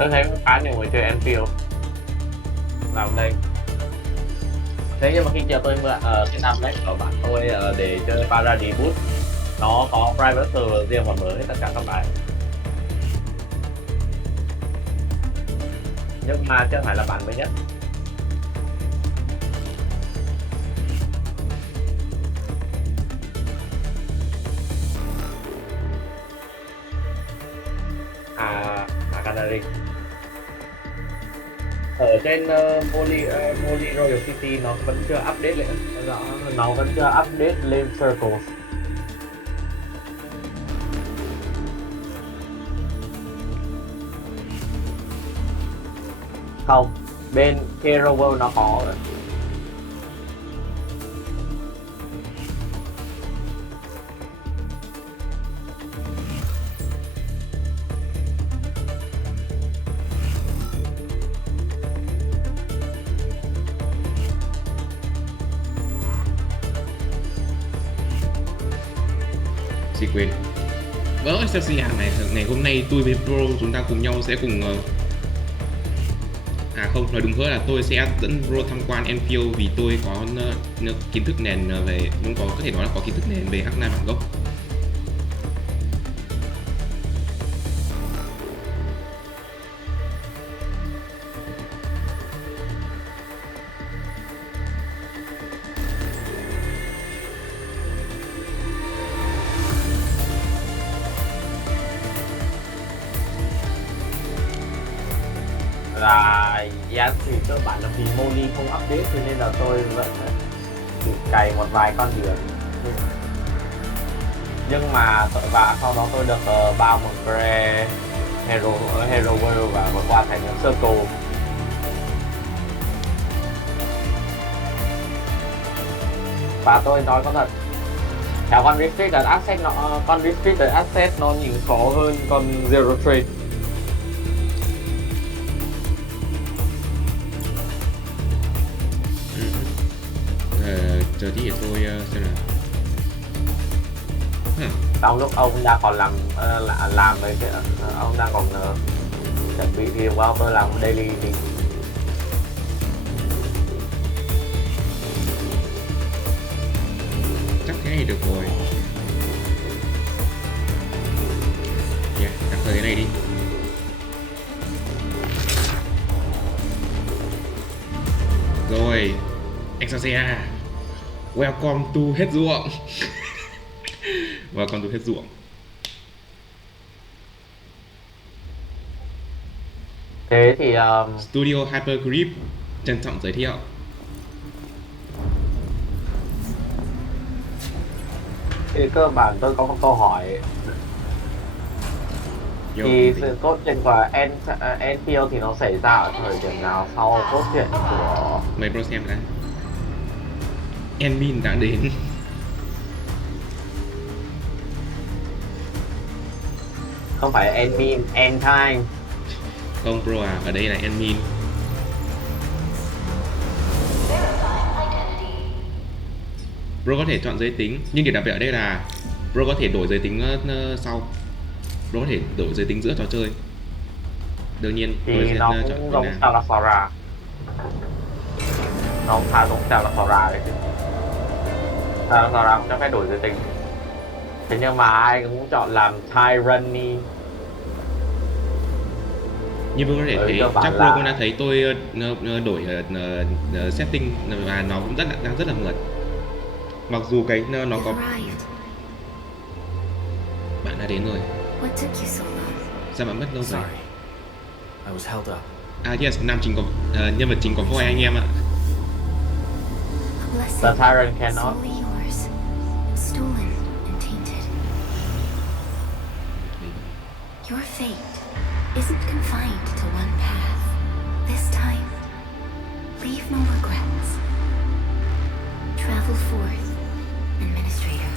Tôi thấy khá nhiều người chơi Enfield làm đây. Thế nhưng mà khi chiều tôi mượn cái năm đấy của bạn tôi để chơi Paradise Boost, nó có private server riêng và mở hết tất cả các bài, nhưng mà chưa phải là bản mới nhất. Canary ở trên Molly Royal City nó vẫn chưa update lên, nó vẫn chưa update lên Circles. Không, bên Hero World nó có rồi. Chị quên. Excelsia này, ngày hôm nay tôi với Pro chúng ta cùng nhau sẽ cùng không, nói đúng hơn là tôi sẽ dẫn Pro tham quan Enfield vì tôi có kiến thức nền về, cũng có thể nói là có kiến thức nền về Arknights bản gốc. Là thì cơ bản là vì Molly không update cho nên là tôi vẫn chỉ cày một vài con đường, nhưng mà và sau đó tôi được bao một Grey Hero World và vượt qua thành Circle. Và tôi nói có thật, theo con Restricted Asset nó nhìn khó hơn con Zero Trade. Chờ tí để tôi xem nào. Trong lúc ông đang còn làm với cái ông đang còn chuẩn bị thì qua tôi làm daily đi. Chắc thế này được rồi. Đặt thời thế này đi. Rồi, Excelsia, welcome to hết ruộng. Welcome to hết ruộng. Thế thì Studio Hypergrip trân trọng giới thiệu. thì cơ bản tôi có một câu hỏi. Thì sự cốt truyện của Enfield thì nó xảy ra ở thời điểm nào sau cốt truyện của... Mời Pro xem đã. Enmin đã đến. Không phải Enmin, Endtime. Không Pro à, ở đây là Enmin. Pro có thể chọn giới tính, nhưng điểm đặc biệt ở đây là Pro có thể đổi giới tính sau. Pro có thể đổi giới tính giữa trò chơi. Đương nhiên thì nó cũng giống Salazar. Nó khá giống Salazar đấy chứ. Salazar cũng cho phép đổi giới tính. Thế nhưng mà ai cũng chọn làm Tyranny. Như Pro có thể thấy, chắc Pro cũng đã thấy tôi đổi setting và nó cũng đang rất là mượt. Mặc dù cái nó có... Bạn đã đến rồi. Sao bạn mất lâu rồi? Yes, nam chính có nhân vật chính có voi anh em ạ. The Tyrant cannot. Your fate isn't confined to one path. This time, leave no regrets. Travel forth, Administrator.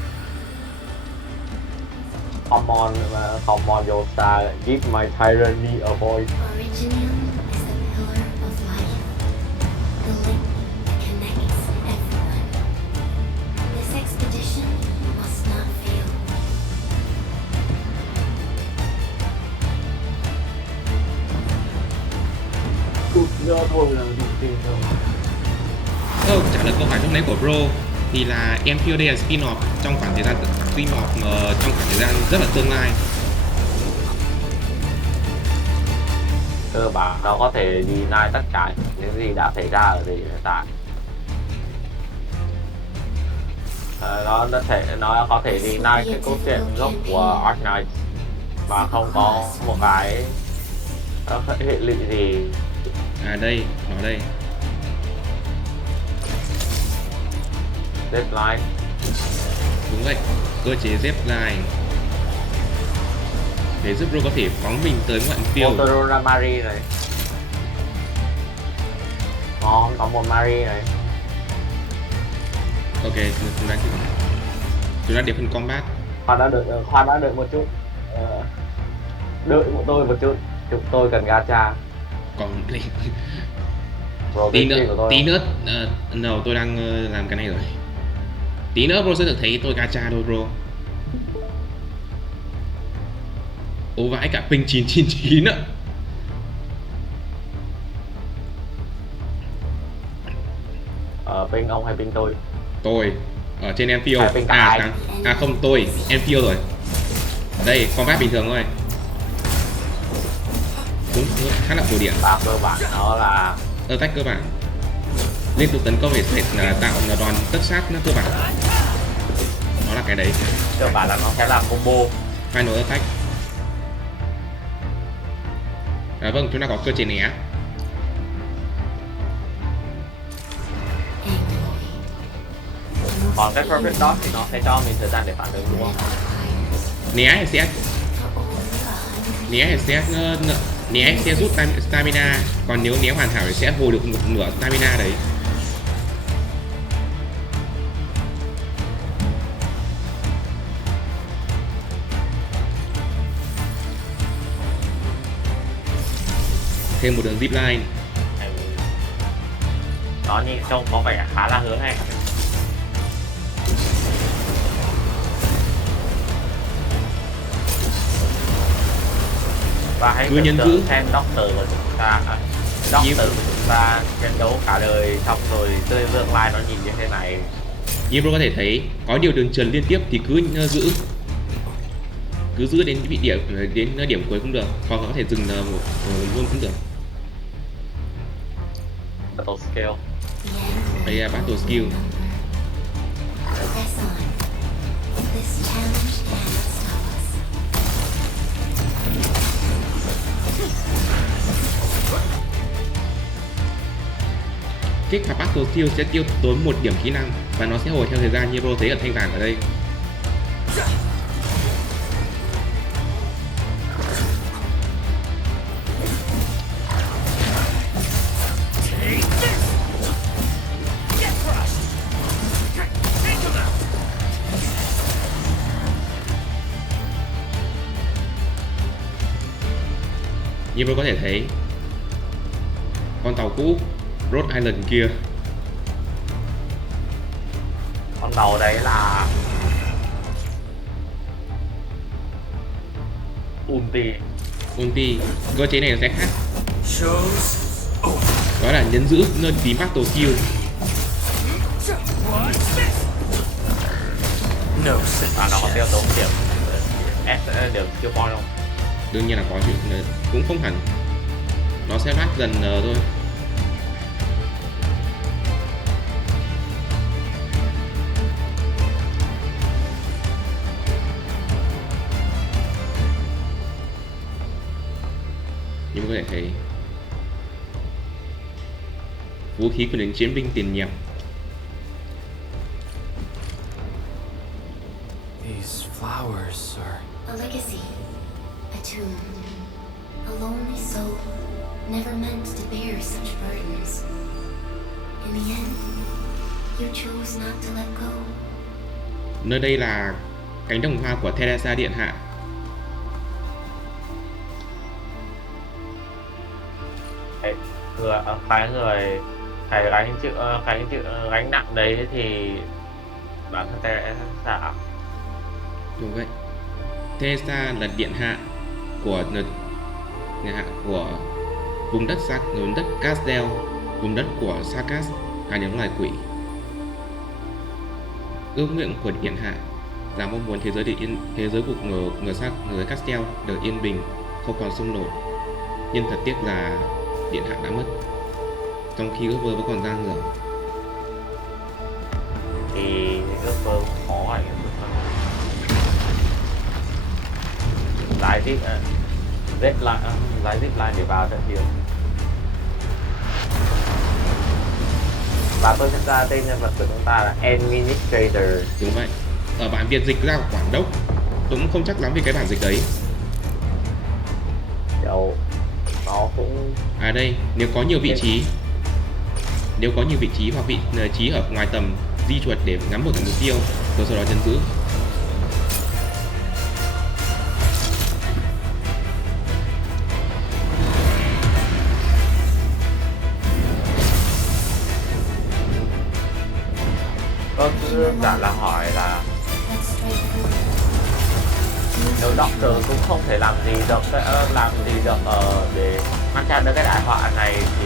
Come on, your star. Give my tyranny a voice. Originium is the pillar of life, the link that connects everyone. This expedition must not fail. Tụt do thôi là dùng tiền thôi. Trả lời câu hỏi lúc nãy của Bro thì là Enfield đây là spin-off trong khoảng thời gian trong khoảng thời gian rất là tương lai. Cơ bản nó có thể deny tất cả những gì đã xảy ra ở thời điểm hiện tại. Nó có thể deny cái câu chuyện gốc của Arknights mà không có một cái hệ lụy gì. Đây, nó đây. Deadline. Đúng vậy, cơ chế Zipline để giúp Bro có thể phóng mình tới ngoại mục tiêu. Motorola Mari này. Ngon, có một Mari này. Ok, chúng ta đến phần combat. Khoan đã đợi một chút. Đợi của tôi một chút. Chúng tôi cần gacha. Còn tí nữa no, tôi đang làm cái này rồi. Tí nữa Bro sẽ được thấy tôi gacha thôi Bro. Ố vãi cả ping 999 nữa. Ping ông hay ping tôi? Tôi ở trên Enfield. Không, tôi Enfield rồi. Đây combat bình thường thôi. Đúng khá là cổ điển. Và cơ bản nó là attack cơ bản. Liên tục tấn công để là tạo là đòn tất sát nó cơ bản. Nó là cái đấy. Cơ bản là nó sẽ làm combo. Final attack. Vâng, chúng ta có cơ chế né. Còn cái perfect dodge thì nó sẽ cho mình thời gian để phản ứng đúng không? Né sẽ rút stamina, còn nếu né hoàn hảo thì sẽ hồi được một nửa stamina đấy. Thêm một đường zipline. Nó nhìn trông có vẻ khá là hướng hay. Và hãy tưởng tượng xem Doctor của chúng ta chiến đấu cả đời xong rồi tương lai nó nhìn như thế này. Như bro có thể thấy có nhiều đường trần liên tiếp thì cứ giữ đến vị điểm cuối cũng được, hoặc có thể dừng một luôn cũng được. Battle skill. Đây là battle skill. Kích hoạt battle skill sẽ tiêu tốn 1 điểm kỹ năng và nó sẽ hồi theo thời gian như bro thấy ở thanh vàng ở đây. Như bro có thể thấy con tàu cũ Rhode Island kia, con tàu đấy là ulti. Cơ chế này nó sẽ khác, đó là nhấn giữ nơi tím battle skill. Và nó có tiêu tốn điểm skill point không? Đương nhiên là có chứ, cũng không hẳn, nó sẽ lát dần thôi. Nhưng có thể thấy vũ khí của những chiến binh tiền nhiệm. These flowers are A legacy, a tomb, a lonely soul, never meant to bear such burdens. In the end, you chose not to let go. Nơi đây là cánh đồng hoa của Teresa Điện Hạ. Cái gánh nặng đấy thì bản thân Teresa. Đúng vậy. Teresa là điện hạ của Vùng đất Castel, vùng đất của Sarkas, những loài quỷ. Ước nguyện của điện hạ là mong muốn thế giới của người Castel được yên bình, không còn xung đột. Nhưng thật tiếc là điện hạ đã mất, trong khi ước mơ vẫn còn dang dở. Thì ước mơ khó ảnh lái zipline để vào trận chiến. Và tôi nhận ra tên nhân vật của chúng ta là Administrator. Đúng vậy. Ở bản Việt dịch ra của Quản đốc, tôi cũng không chắc lắm về cái bản dịch đấy. Kiểu nó cũng Đây, nếu có nhiều vị trí hoặc vị trí ở ngoài tầm, di chuột để ngắm một mục tiêu, rồi sau đó chấn giữ. tôi đơn giản là hỏi là Let's strike forward. nếu Doctor cũng không thể làm gì được để ngăn chặn được cái đại họa này thì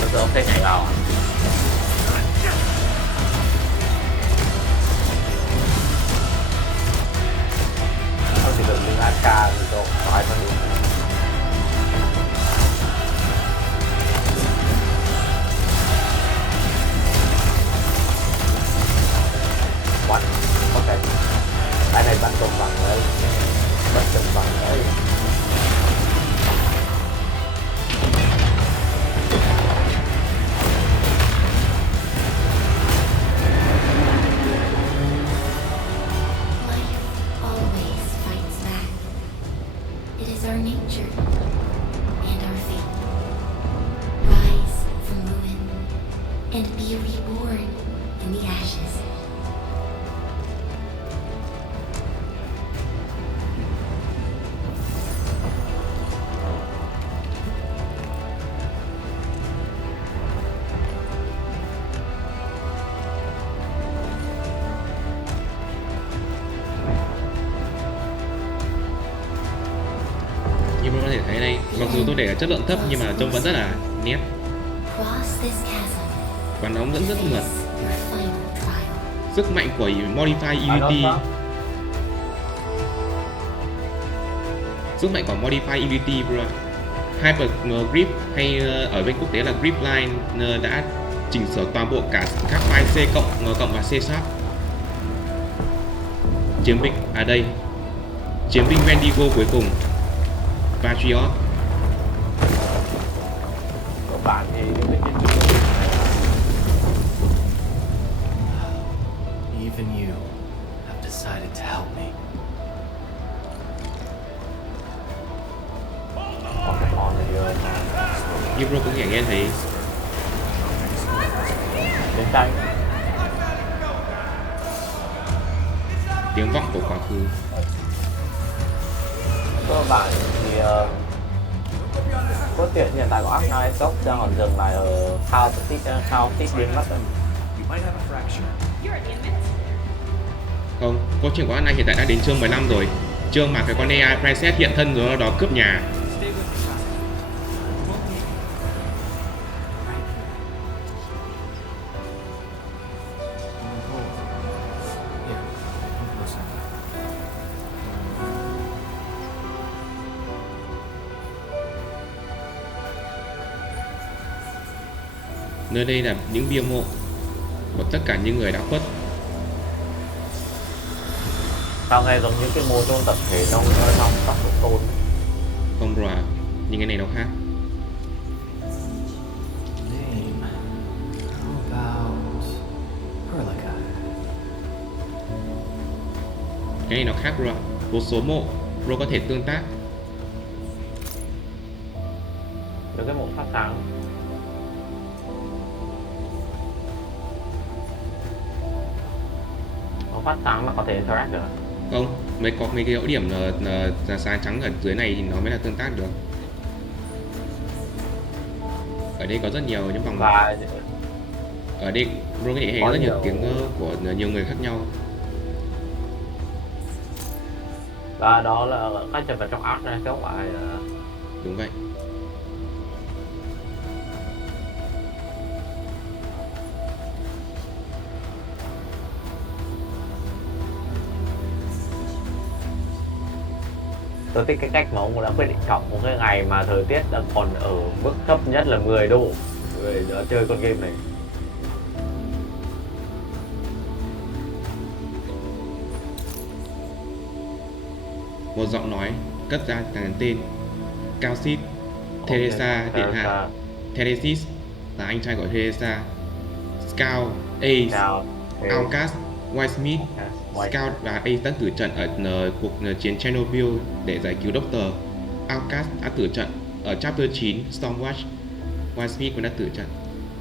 bây giờ ông sẽ nhảy vào à? Không chỉ được những AK thì tôi không phải con đúng. What? Ok. Cái này bắt công bằng đấy. Bắt công bằng đấy. Life always fights back. It is our nature and our fate. Rise from ruin and be reborn in the ashes. Như bạn có thể thấy đây, mặc dù tôi để ở chất lượng thấp nhưng mà trông vẫn rất là nét. Cross this chasm. Và nó vẫn rất mượt. Face your final trial. Sức mạnh của Modify Immunity. Sức mạnh của Modify Immunity bro. Hyper Grip hay ở bên quốc tế là Grip Line đã chỉnh sửa toàn bộ các file C cộng và C sharp. Chiến binh đây. Chiến binh Wendigo cuối cùng. Patriot. Các bạn thì những cái chiến binh này là Even you have decided to help me. có cái món này rồi. Như bro cũng nghe thấy Chiến tranh. tiếng vọng của quá khứ. Cơ bản thì cốt truyện hiện tại của Arknights đang còn dừng lại ở Chaotic biến mất rồi. Không, câu chuyện của anh hiện tại đã đến chương 15 rồi. Chương mà cái con AI Princess hiện thân rồi đó cướp nhà. Nơi đây là những bia mộ của tất cả những người đã khuất. Sao nghe giống như cái mô tôn tập thể trong Tóc Độc Tôn. Không bro à, nhưng cái này nó khác. Name. How about Prologue? Cái này nó khác bro. Một số mộ bro có thể tương tác. Được cái mộ phát sáng. Nó phát sáng là có thể interact được. Không, mấy cái yếu điểm là sáng trắng ở dưới này thì nó mới là tương tác được. Ở đây có rất nhiều những vòng Và ở đây Prologue có thể nghe Có rất nhiều nhiều- tiếng của nhiều người khác nhau. Và đó là các nhân vật trong Ark này chứ không phải là Đúng vậy. tôi thích cái cách mà ông đã quyết định chọn một cái ngày mà thời tiết đang còn ở mức thấp nhất là 10 độ để chơi con game này. Một giọng nói cất ra tàn tên Calcid, Teresa điện hạ, Theresis là anh trai của Teresa, Scout, Ace, Chào. Outcast, Whitesmith. Scout và Ace đã tử trận ở cuộc chiến Chernobyl để giải cứu Doctor. Outcast đã tử trận ở Chapter 9 Stormwatch. Whitesmith cũng đã tử trận.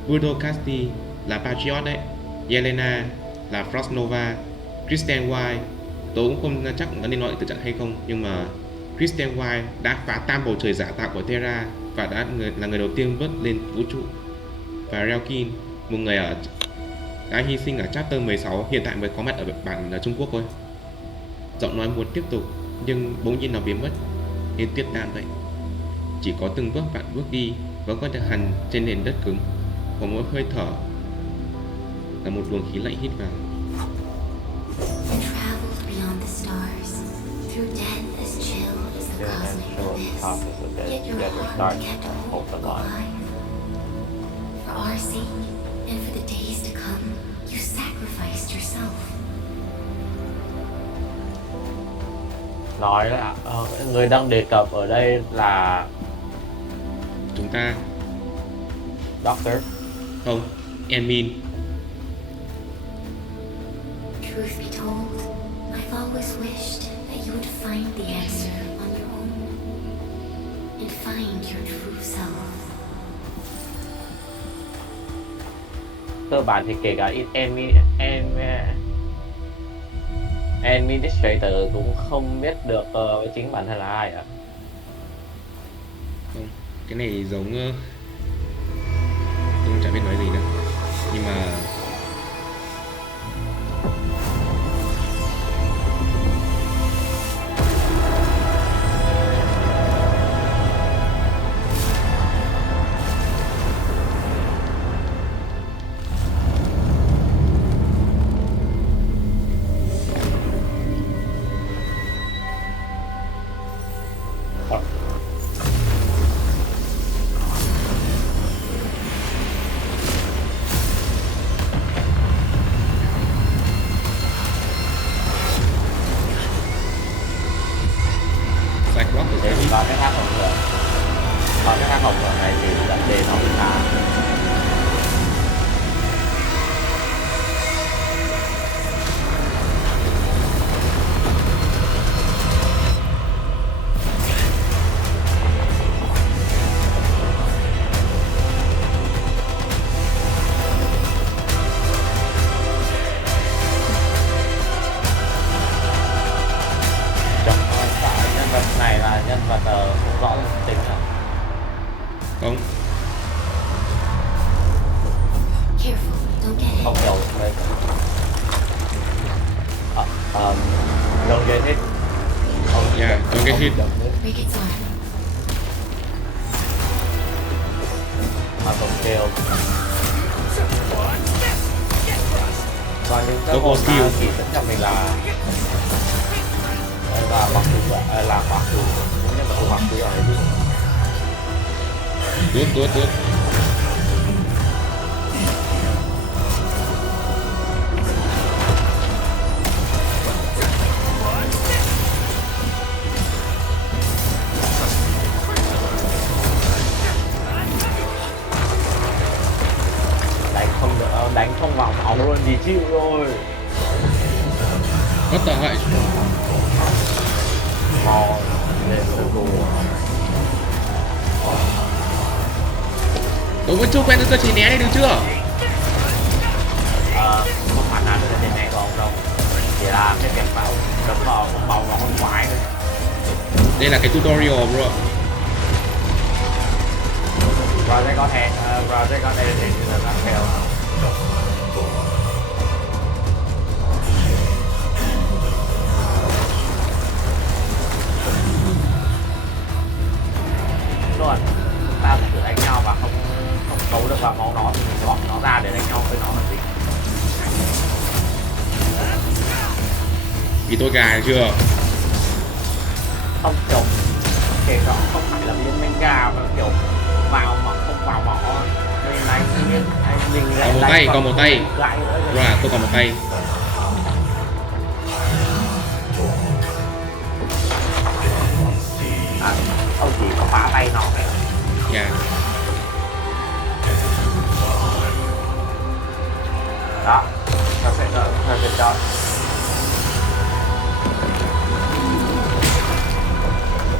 Bruto Casti là Patriot đấy. Yelena là Frost Nova. Kristen Wiig, tôi cũng không chắc có nên nói tử trận hay không, nhưng mà Kristen Wiig đã phá tan bầu trời giả tạo của Terra và là người đầu tiên vớt lên vũ trụ. Và Relkin, một người đã hy sinh ở chapter 16, hiện tại mới có mặt ở bản Trung Quốc thôi. Giọng nói muốn tiếp tục nhưng bỗng nhiên nó biến mất như tuyết tan vậy. Chỉ có từng bước bạn bước đi vẫn có thể hằn trên nền đất cứng, và mỗi hơi thở là một luồng khí lạnh hít vào. You traveled beyond the stars, through death as chill as the cosmic abyss. Yet your heart kept hope alive. For our sake, and for the days to come, you sacrificed yourself. Nói là người đang đề cập ở đây là Chúng ta Doctor. không, Emin. Truth be told, I've always wished that you would find the answer on your own and find your true self. Cơ bản thì kể cả Administrator cũng không biết được chính bản thân là ai ạ. Không, cái này giống tôi cũng chả biết nói gì nữa, nhưng mà Cyclops của David. Và cái thang hồng lửa, còn cái thang hồng lửa này thì dẫn đến nó bị phá. Nhân vật này là nhân vật không rõ danh tính à? Không, Careful, don't get hit. Không hiểu đấy. Don't get hit. yeah, don't get hit. Break its arm. Mà không kêu. Và những cái Double hồn skill. ma chỉ dẫn cho mình là mặc dù là mặc dù cũng như là không mặc dù ở đây. Good. Đánh không vào máu luôn thì chịu rồi. What the heck? Mò lên sơ đồ. Tôi vẫn chưa quen với cơ chế né này được chưa? Không phản ánh được cái này của ông đâu. Chỉ là cái việc mà ông đấm vào ông bầu nó không khoái thôi. Đây là cái tutorial bro. Rồi đây có thể thì là nó fail. Rồi, chúng ta sẽ tự đánh nhau và không không tấu được vào máu nó thì mình bỏ nó ra để đánh nhau với nó là gì? Vì tôi gà chưa? Không kiểu kể cả không phải là viên men gà mà kiểu vào mà không vào mỏ mình đánh nhiên mình lại Còn một tay, còn một tay. lại nữa Rồi à, tôi còn một tay. à, ông chỉ có phá tay nó thôi. Dạ. Đó nó sẽ đỡ hơi bên đó.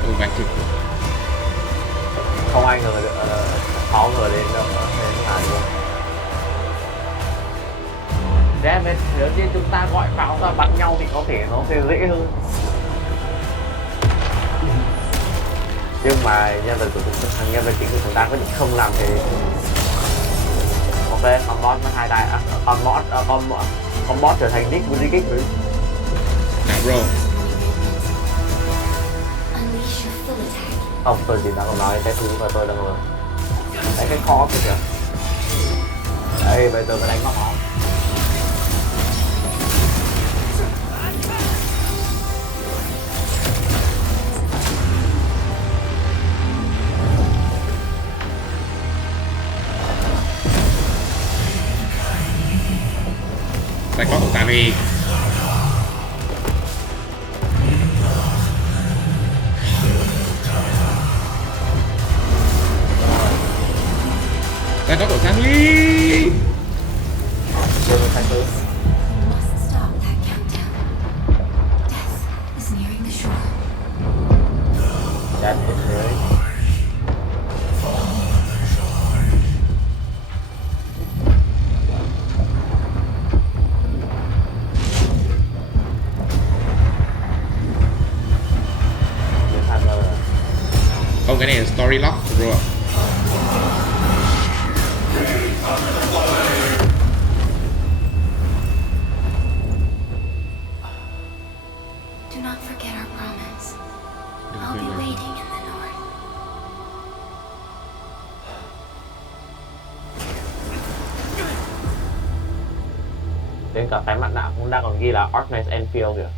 Ôi bạch thực. Không ai ngờ được khó ngờ đến đâu nữa nên là luôn. Damn it, nếu như chúng ta gọi pháo ra bắn nhau thì có thể nó sẽ dễ hơn. Nhưng mà nhân vật của thằng nhân vật chính của chúng ta vẫn không làm thế. Ok, con boss nó hai đại con boss trở thành nick với kích rồi. Nào bro. Unleash your full attack. Không, tôi chỉ đang nói cái thứ mà tôi đang nói. Đấy cái khó kìa. Đây, bây giờ mới đánh vào nó. Đây có của ta đi. Đây có của ta đi. Rồi mình thành tứ. You must stop that countdown. Death is nearing the shore. That is right. Không, cái này là story lock bro. Do not forget our promise. Đừng I'll quên be lời. waiting in the north. Đến cả cái mặt nạ cũng đang còn ghi là Arknights Endfield kìa.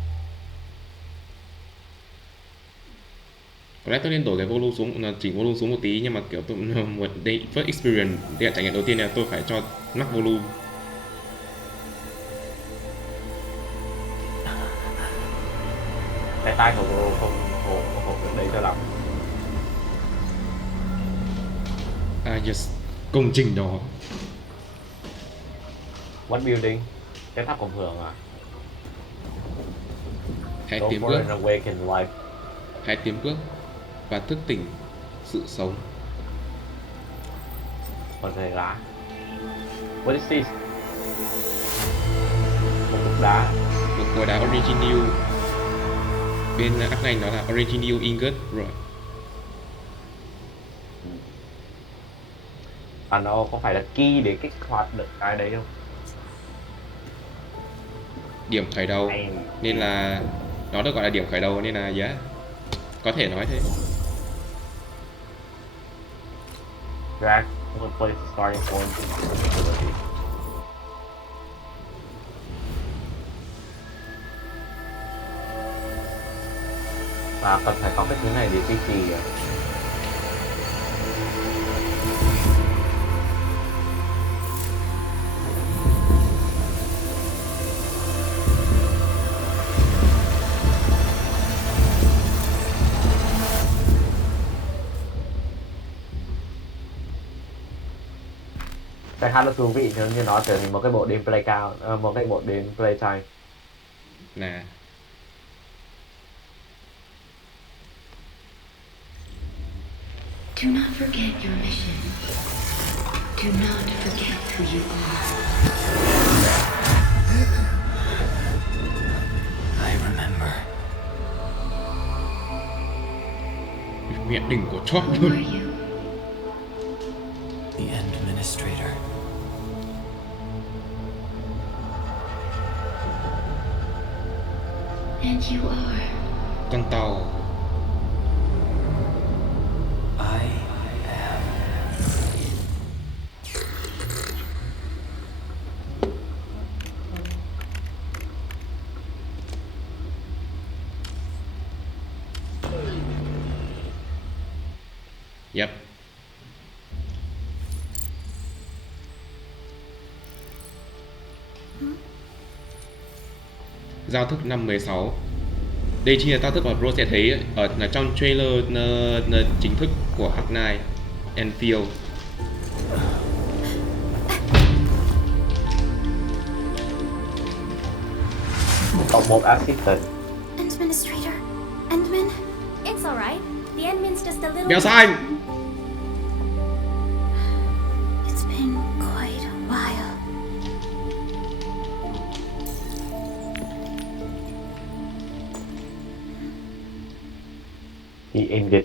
Có lẽ tôi nên đổi cái volume xuống, chỉnh volume xuống một tí, nhưng mà kiểu tôi một day first experience, đây là trải nghiệm đầu tiên là tôi phải cho max volume. Cái tai của không được đấy cho lắm. Yes, công trình đó. What building? Cái tháp cộng hưởng à? Hãy Go tiến for bước, an awakened life. hãy tiến bước và thức tỉnh sự sống. Còn thầy lá. What is this? Một cục đá. Một khối đá original. Bên Arknights nó là original ingot rồi. Và nó có phải là key để kích hoạt được cái đấy không? Điểm khởi đầu, Hay. nên là nó được gọi là điểm khởi đầu, nên là yeah, có thể nói thế. Drag will place the starting point in the facility. Và cần phải có cái thứ này để duy trì. Cái khá là thú vị nếu như nó trở thành một cái bộ gameplay cao, một cái bộ gameplay time. Là Do not forget your mission. Do not forget who you are. I remember. mẹ đỉnh của chót Who luôn. are you? The End Administrator. And you are. Con tàu. I am. Yep. Giao thức năm 16. Đây chính là giao thức mà Bro sẽ thấy ở trong trailer chính thức của Arknights Endfield. Cộng một assistant. Administrator. Endman. It's alright. The Endman's just a little... Mèo xanh! It's been quite a while. He ended.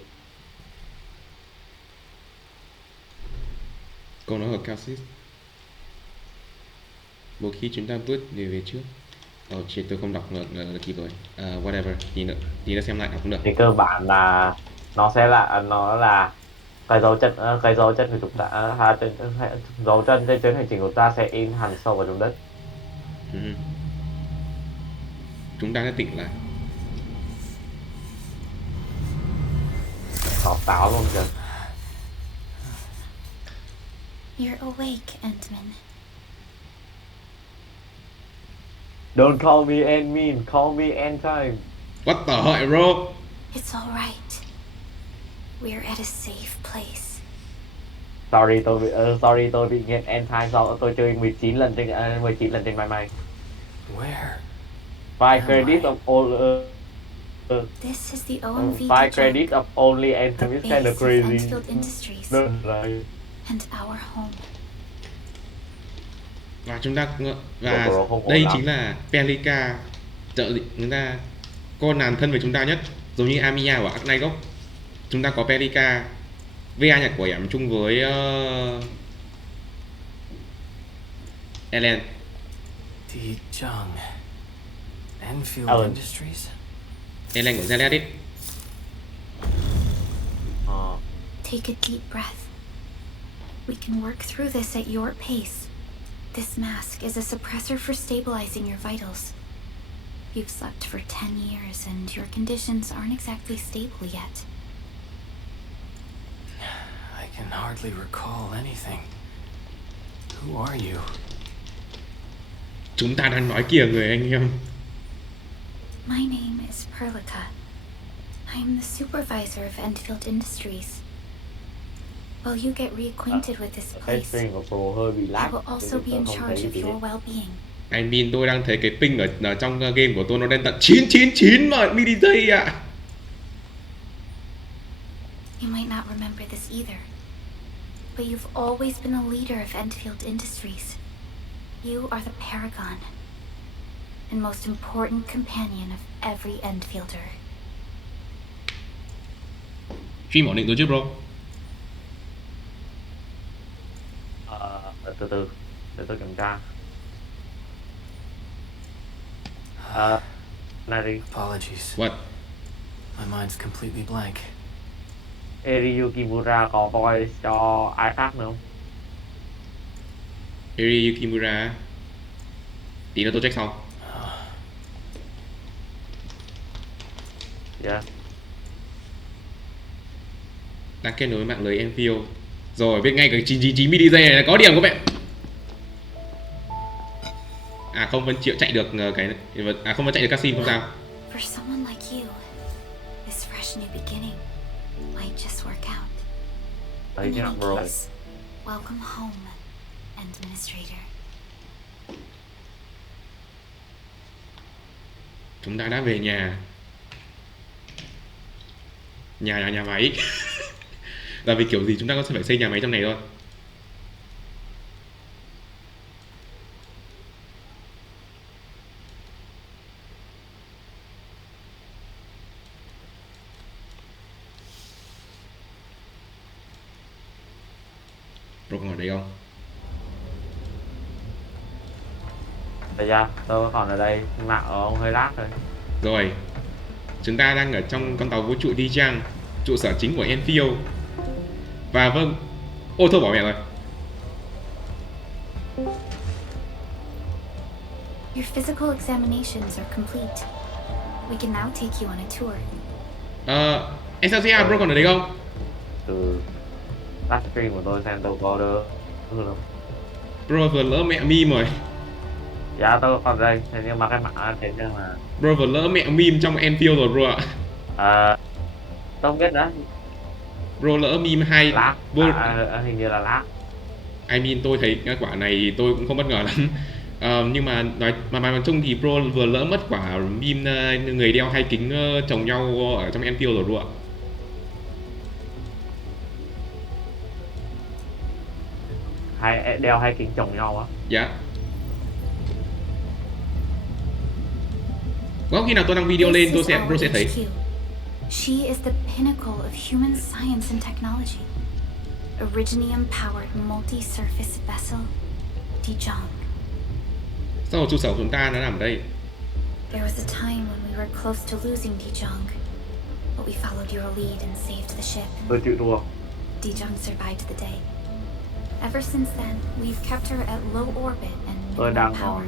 Câu nói ở Calcis. Một khi chúng ta bước về trước. Chỉ tôi không đọc là kịp rồi. Whatever, tí nữa xem lại đọc cũng được. Thì cơ bản là nó là cái dấu chân của chúng ta, dấu chân trên chuyến hành trình của ta sẽ in hằn sâu vào trong đất. Chúng ta đã tỉnh lại. Họp táo luôn kìa. You're awake, Endman. Don't call me Endmin, call me Endtime. What the hell, bro? It's all right. We're at a safe place. Sorry tôi bị nghiện Endtime do tôi chơi 19 lần trên máy may. Where? 5 credits of all This is the OMV 5 credits of only Endtime is kind of base of crazy. Endfield Industries Right. and our home. Và chúng ta Bro, không ổn đây lắm. chính là Pelica, chúng ta con nàng thân với chúng ta nhất, giống như Amiya của Arknights gốc. Chúng ta có Pelica, VA nhạc của ẻm chung với Ellen. Di Jung. Enfield Industries? Ellen của Zelet ấy. Take a deep breath. We can work through this at your pace. This mask is a suppressor for stabilizing your vitals. You've slept for 10 years and your conditions aren't exactly stable yet. I can hardly recall anything. Who are you? Chúng ta đang nói kìa người anh em. My name is Prologue. I'm the supervisor of Endfield Industries. While you get reacquainted with this Cái place, string của Pro hơi bị I lag. will also be in charge of your well-being. Anh Min, tôi đang thấy cái ping ở trong game của tôi nó lên tận 999 mà mini giây ạ. You might not remember this either, but you've always been a leader of Endfield Industries. You are the paragon and most important companion of every Endfielder. Phim ổn định rồi chứ bro? Từ để tôi kiểm tra. Này đi. Apologies. What? My mind's completely blank. Eriyu Kimura có voice cho ai khác nữa không? Eri Yukimura. Tí nữa tôi check sau. Yeah. Đang kết nối mạng lưới Enfield. Rồi biết ngay cái 999 mini giây này là có điểm các bạn. À không, vẫn chịu chạy được không vẫn chạy được casino không sao. For someone like you, this fresh new beginning might just work out. Đấy In chứ any bro. case, welcome home, Administrator. Chúng ta đã về nhà. Nhà máy. Là vì kiểu gì chúng ta có phải xây nhà máy trong này thôi. Rồi còn ở đây không? Bây giờ tôi còn ở đây, mạng ở ông hơi lag rồi. Rồi, chúng ta đang ở trong con tàu vũ trụ Dijang, trụ sở chính của Enfield. Và vâng, ô thôi bỏ mẹ rồi. Your physical examinations are complete. We can now take you on a tour. Excelsia bro còn ở đây không? Từ tắt stream của tôi xem tôi có được không. Bro vừa lỡ mẹ meme rồi. Dạ tôi còn đây, thế nhưng mà cái mã thế nhưng mà Bro vừa lỡ mẹ meme trong Enfield rồi bro ạ. tôi không biết nữa. Bro lỡ meme hay. Lá Bro... hình như là lá. I mean tôi thấy cái quả này tôi cũng không bất ngờ lắm. Nhưng mà nói chung thì Pro vừa lỡ mất quả meme người đeo hai kính chồng nhau ở trong Enfield rồi bro ạ. Đeo hai kính chồng nhau á? Dạ. Có khi nào tôi đăng video lên bro sẽ thấy. She is the pinnacle of human science and technology. Originium-powered multi-surface vessel, Dijang. Sao mà trụ sở của chúng ta nó nằm ở đây? There was a time when we were close to losing Dijang, but we followed your lead and saved the ship. Tôi chịu thua. Dijang survived the day. Ever since then, we've kept her at low orbit and Tôi minimal đang power. còn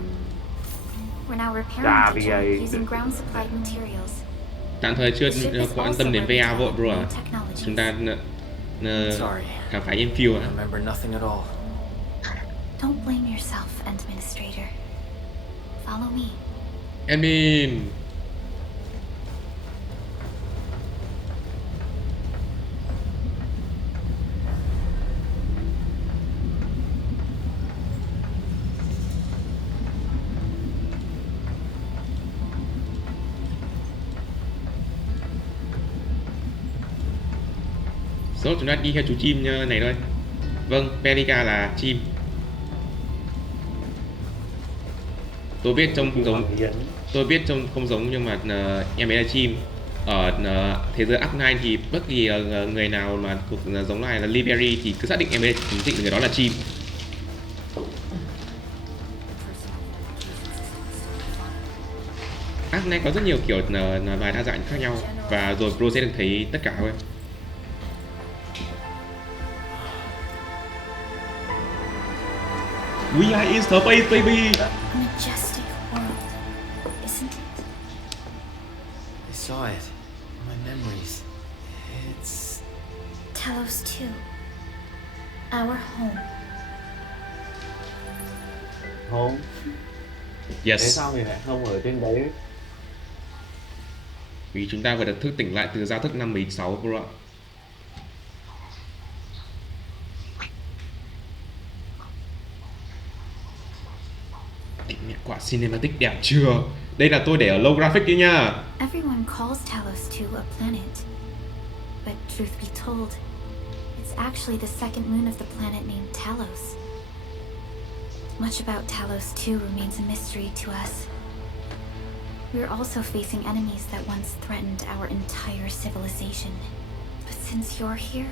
We're now Dạ, repairing vì Dijang using ground-supplied materials. Tạm thời chưa quan tâm đến VA vội bro ạ. Chúng ta Sorry. khám phá Enfield I ạ. remember nothing at all. Don't blame yourself, Administrator. Follow me. Admin. Số chúng ta đi theo chú chim này thôi. Vâng, Pelica là chim. Tôi biết trông không giống, không giống nhưng mà em ấy là chim. Ở thế giới Arknights thì bất kỳ người nào mà thuộc giống loài là Liberty thì cứ xác định em ấy chính định người đó là chim. Arknights có rất nhiều kiểu loài đa dạng khác nhau và rồi Pro sẽ được thấy tất cả thôi. We are in space, baby. A majestic world, isn't it? I saw it in my memories. It's... Talos 2. Our home. Không. Thế Yes. sao mình lại không ở trên đấy? Vì chúng ta vừa được thức tỉnh lại từ giao thức năm 16 bro ạ. Mẹ quả cinematic đẹp chưa? Đây là tôi để ở low graphic đi nha. Everyone calls Talos 2 a planet. But truth be told, it's actually the second moon of the planet named Talos. Much about Talos 2 remains a mystery to us. We're also facing enemies that once threatened our entire civilization. But since you're here,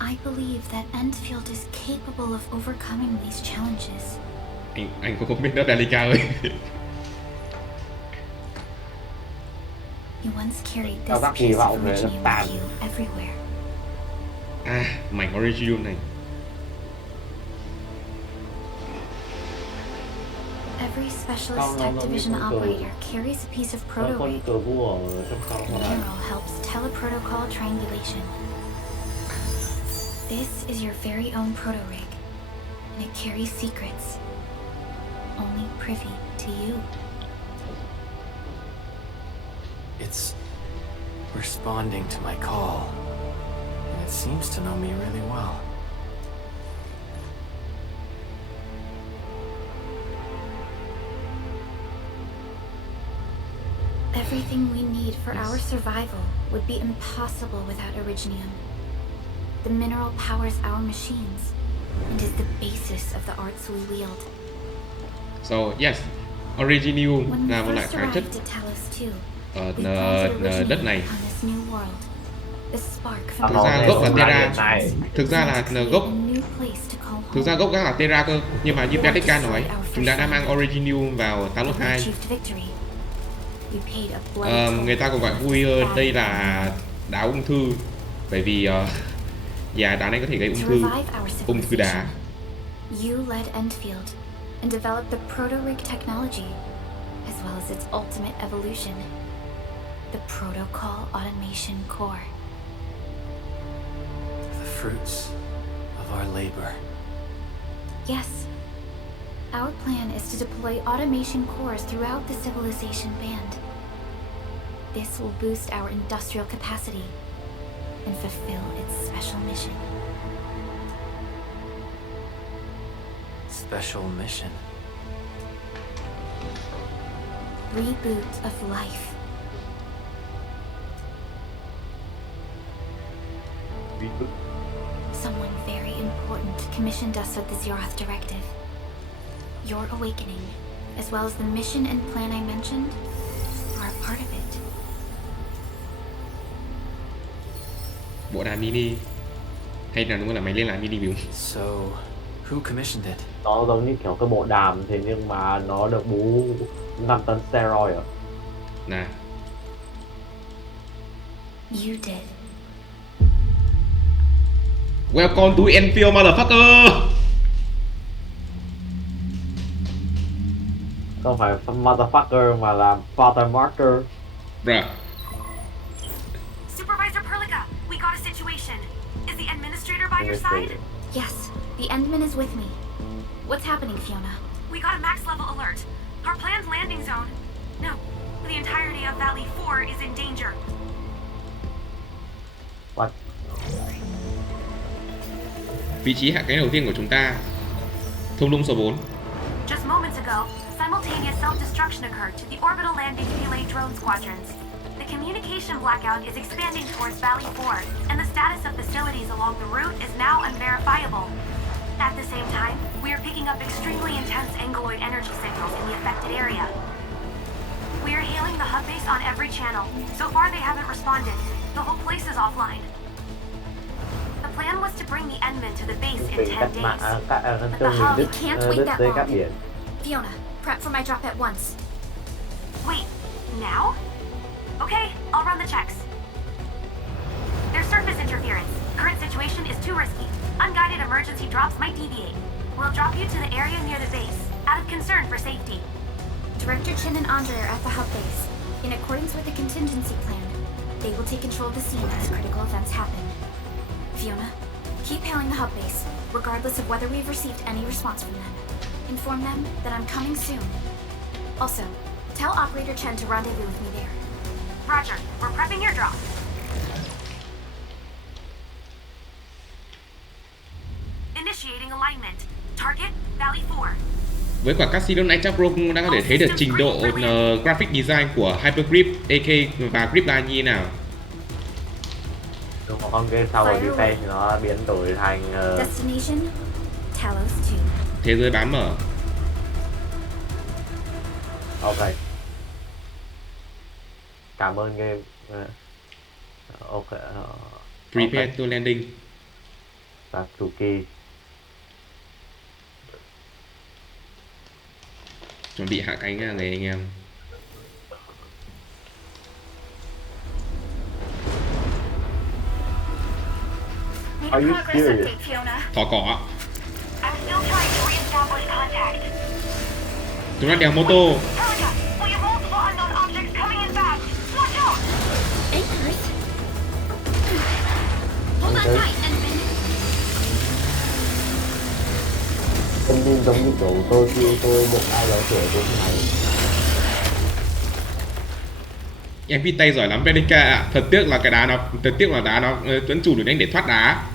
I believe that Endfield is capable of overcoming these challenges. Anh cũng không biết đó Pelica ơi. You once carried Tao this rất hy piece of vọng về originium tàn. with you everywhere. À, mảnh Originium này. Every specialist Không, tech nó division bị con cừu. operator carries a piece of Có proto con rig. cờ vua ở trong sau The con này. general helps teleprotocol triangulation. This is your very own proto rig, and it carries secrets only privy to you. It's responding to my call. And it seems to know me really well. Everything we need for our survival would be impossible without Originium. The mineral powers our machines and is the basis of the arts we wield. So yes, Originium When we là một loại first khoáng chất arrived at Talos 2, ở we planted đất Originium này. on this new world. The spark Thực from ra the gốc là Nó Terra. hiện nay. Thực ra là create gốc a new place to call home. Thực ra gốc gác là Terra cơ, nhưng mà như Pelica nói, chúng ta đã mang Originium vào Talos We 2. achieved victory. You paid a bloody toll. Người ta còn gọi vui hơn đây là đá ung thư, bởi vì đá này có thể gây To ung revive our thư đá. civilization, you led Endfield and developed the proto-rig technology, as well as its ultimate evolution, the Protocol Automation Core. The fruits of our labor. Yes. Our plan is to deploy automation cores throughout the civilization band. This will boost our industrial capacity and fulfill its special mission. Special mission. Reboot of life. Someone very important commissioned us with the Zeroth Directive. Your awakening, as well as the mission and plan I mentioned, are a part of it. Bộ đàm mini, hay là đúng là máy liên lạc mini đúng? So, who commissioned it? Nó giống như kiểu cái bộ đàm, thế nhưng mà nó được bú 5 tấn steroid à? Nè. You did. Welcome to Enfield, motherfucker. Không phải motherfucker mà là father marker. Bruh. Supervisor Prologue, we got a situation. Is the administrator by your side? Yes, the Endman is with me. What's happening, Fiona? We got a max level alert. Our planned landing zone. No, the entirety of Valley 4 is in danger. What? Vị trí hạ cánh đầu tiên của chúng ta, thung lũng số 4. Just moments ago, simultaneous self-destruction occurred to the orbital landing relay drone squadrons. The communication blackout is expanding towards Valley 4, and the status of facilities along the route is now unverifiable. At the same time, we are picking up extremely intense angeloid energy signals in the affected area. We are hailing the hub base on every channel. So far they haven't responded. The whole place is offline. The plan was to bring the Endman to the base in 10 days. But the hub can't wait that long. cáp biển. Fiona, prep for my drop at once. Wait, now? Okay, I'll run the checks. There's surface interference. Current situation is too risky. Unguided emergency drops might deviate. We'll drop you to the area near the base, out of concern for safety. Director Chen and Andre are at the hub base. In accordance with the contingency plan, they will take control of the scene as critical events happen. Fiona, keep hailing the hub base, regardless of whether we've received any response from them. Inform them that I'm coming soon. Also, tell Operator Chen to rendezvous with me there. Roger, we're prepping your drop. Initiating alignment. Target, Valley 4. Với quả cutscene lúc nãy chắc Pro cũng đã có thể thấy được trình độ graphic design của Hypergrip, AK và Gripline như thế nào. Đúng, con game sau rồi đi tay thì nó biến đổi thành Destination, Talos 2. Thế giới bán mở. ok. Cảm ơn game. Ok. Prepare to landing. Tatsuki. Chuẩn bị hạ cánh người anh em. Are you serious? Thỏ cỏ. I'm still trying to reestablish contact. Chúng ta đèo mô tô. Prologue, we have multiple unknown objects coming in fast. Watch out! Anchors? Hold on tight, Endman. Tâm linh giống như kiểu tôi khi tôi được ai đó sửa đến này. Em viết tay giỏi lắm Venica ạ. Thật tiếc là đá nó vẫn chủ được đánh để thoát đá.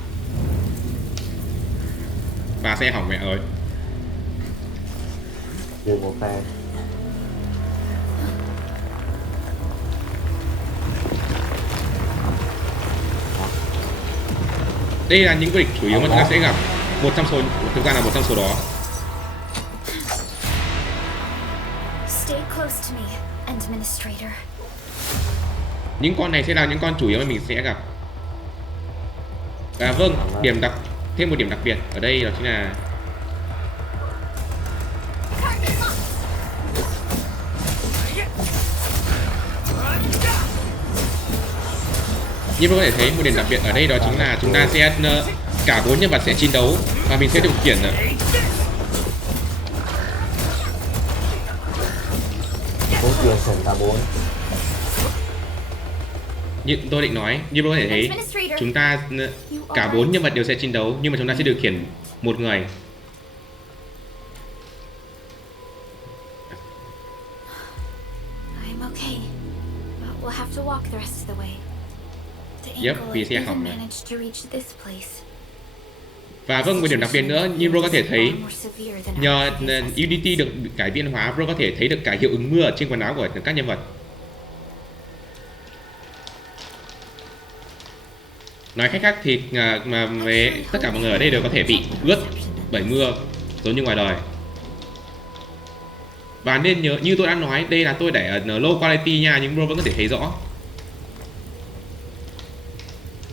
Và xe hỏng mẹ ơi. Trừ một phe. Đây là những cái địch chủ yếu mà chúng ta sẽ gặp. 100 số, thực ra là 100 số đó. Stay close to me, Administrator. Những con này sẽ là những con chủ yếu mà mình sẽ gặp. Và vâng, thêm một điểm đặc biệt ở đây đó chính là Như các bạn có thể thấy một điểm đặc biệt ở đây đó chính là chúng ta sẽ cả 4 nhân vật sẽ chiến đấu và mình sẽ điều khiển Bốn điều khiển cả 4. như tôi định nói, như các bạn có thể thấy chúng ta cả 4 nhân vật đều sẽ chiến đấu nhưng mà chúng ta sẽ điều khiển một người. I'm okay, but we'll have to walk the rest of the way. The Yep, Ingle vì xe even hỏng này. managed to reach this place. Và vâng, một điểm đặc biệt nữa, như bro có thể thấy Far more severe than nhờ our previous UDT được cải biên hóa, bro có thể thấy được cả hiệu ứng mưa ở trên quần áo của các nhân vật. Nói cách khác thì mà về tất cả mọi người ở đây đều có thể bị ướt bởi mưa giống như ngoài đời. Và nên nhớ, như tôi đã nói, đây là tôi để ở low quality nha, nhưng bro vẫn có thể thấy rõ.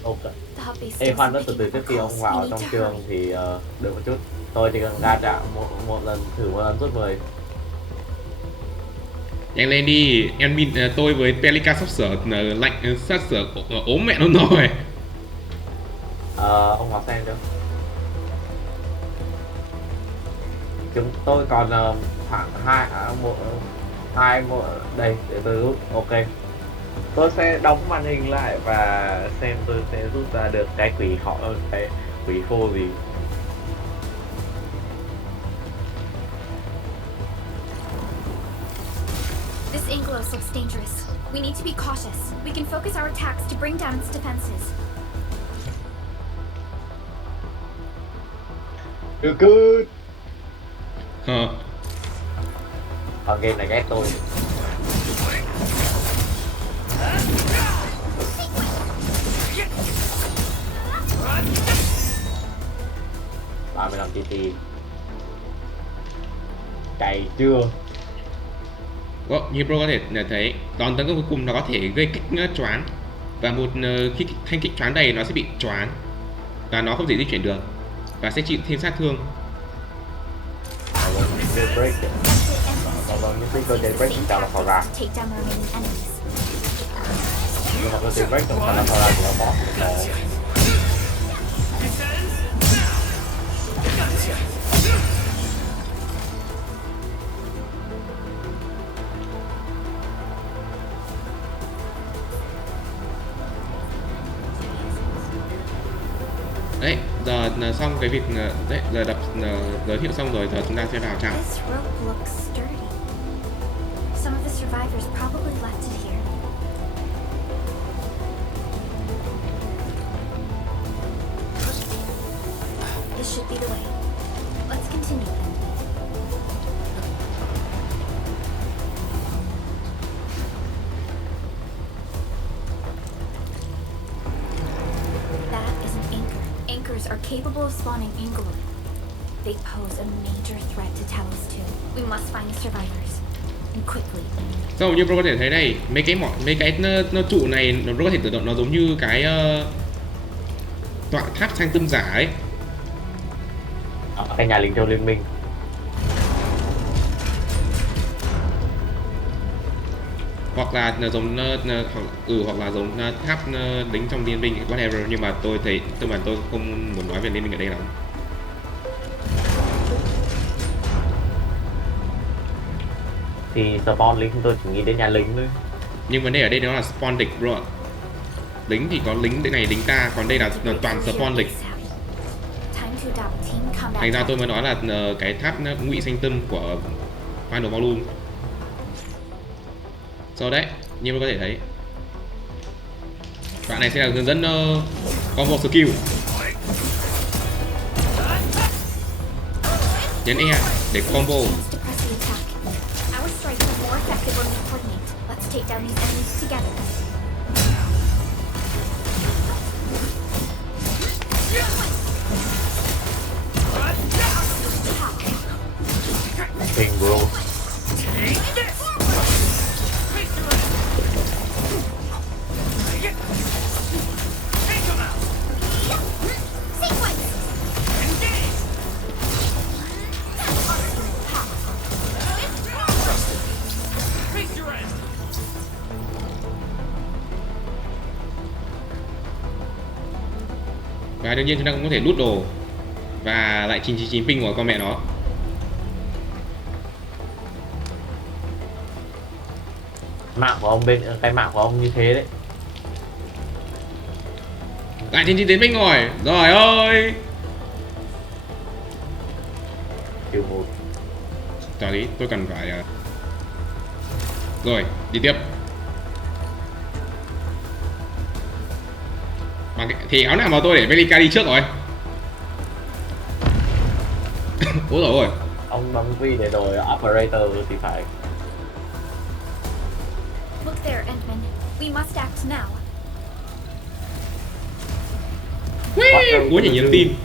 Ok. The hub base Ê still khoan, từ making từ trước khi phone ông calls. vào We need trong to trường hurry. thì đợi một chút. Tôi chỉ cần ra chạm một lần, thử một lần rút 10. Nhanh lên đi, admin tôi với Pelica sắp sửa lạnh, sắp sửa ốm mẹ nó rồi. Ông vào xem chưa? Chúng tôi còn khoảng 2 đây để tôi rút. Ok. Tôi sẽ đóng màn hình lại và xem tôi sẽ rút ra được cái cái quỷ khô gì. This Anglos looks dangerous. We need to be cautious. We can focus our attacks to bring down its defenses. Good. Ờ. Con game này ghét tôi. Ba mươi lăm TT. Chạy chưa? Như bro có thể thấy đòn tấn công cuối cùng nó có thể gây kích choáng và một khi thanh kích choáng đầy nó sẽ bị choáng và nó không thể di chuyển được và sẽ chịu thêm sát thương. Break. Vâng, những cơ chế break trong là ra. Take down the remaining enemies. Nhưng mà cơ chế break trong là ra của nó bỏ. Đấy, giờ xong cái việc đấy, giờ đập giới thiệu xong rồi, giờ chúng ta sẽ vào trạm. This rope looks sturdy. Some of the survivors probably left it here. This should be the way. Let's continue. That is an anchor. Anchors are capable of spawning Inglewood. They pose a major threat to Talos too. We must find the survivors. And quickly. Sau như bro có thể thấy đây, mấy cái nó trụ này nó có thể tự động, nó giống như cái tọa tháp sang tâm giả ấy. Cái nhà lính châu liên minh. Hoặc là giống hoặc là giống tháp lính trong liên minh whatever, nhưng mà tôi thấy tôi không muốn nói về liên minh ở đây lắm. Thì spawn lính tôi chỉ nghĩ đến nhà lính thôi. Nhưng vấn đề ở đây nó là spawn địch bro. Lính thì có lính đây này, lính ta, còn đây là toàn spawn địch. Thành ra tôi mới nói là cái tháp ngụy sanh tâm của Final Volume. Sau đấy, như các bạn có thể thấy, bạn này sẽ là hướng dẫn combo skill. Nhấn E để combo. Our strikes are more effective when we coordinate. Let's take down these enemies together. King bro. Và đương nhiên chúng ta cũng có thể lút đồ và lại 999 ping của con mẹ nó. Mạng của ông bên cái mạng của ông như thế đấy. Lại 999 ping rồi. Rồi ơi. Trừ một. Cho lý, tôi cần phải rồi, đi tiếp. Mà thì áo nào mà tôi để Velika đi trước rồi. Ủa rồi. Ông bấm V để đổi operator thì phải. Look there, Endman. We must act now. Búa nhảy nhấn tim.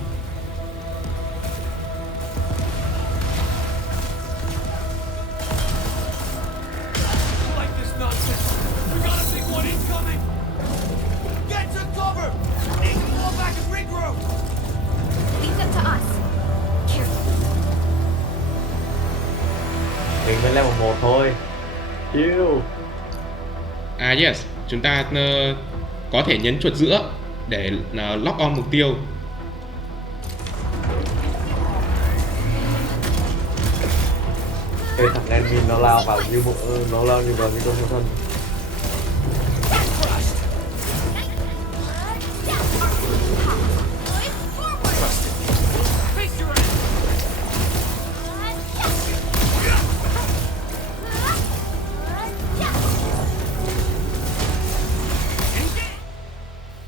Leave them to us. Careful. Mình mới level 1 thôi. Chill. À yes, chúng ta có thể nhấn chuột giữa để lock on mục tiêu. Cái thằng admin nó lao vào như bộ nó lao như vào như con thân.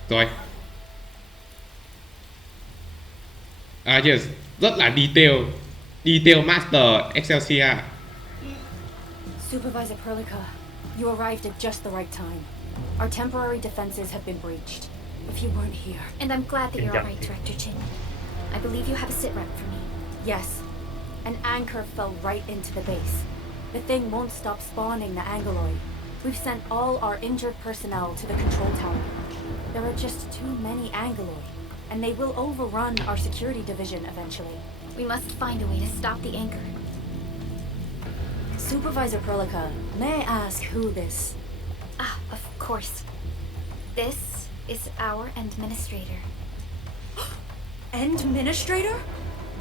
Rồi. À yes, rất là detail master Excelsia. Supervisor Prologue, you arrived at just the right time. Our temporary defenses have been breached. If you weren't here... And I'm glad that you're alright, Director Chin. I believe you have a sit rep for me. Yes. An anchor fell right into the base. The thing won't stop spawning the Angeloid. We've sent all our injured personnel to the control tower. There are just too many Angeloid, and they will overrun our security division eventually. We must find a way to stop the anchor. Supervisor Prologue, may I ask who this... Ah, of course. This is our administrator. Administrator?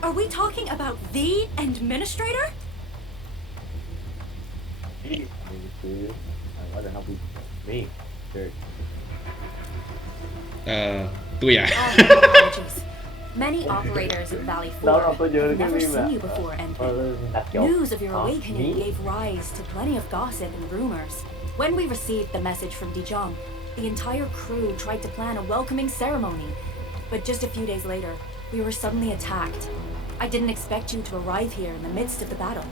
Are we talking about the administrator? What the hell me? Sure. Tôi à? Apologies. Many operators of Valley 4 No, have tôi never seen you before, and đặt chỗ. news of your awakening Me? gave rise to plenty of gossip and rumors. When we received the message from Dijon, the entire crew tried to plan a welcoming ceremony. But just a few days later, we were suddenly attacked. I didn't expect you to arrive here in the midst of the battle.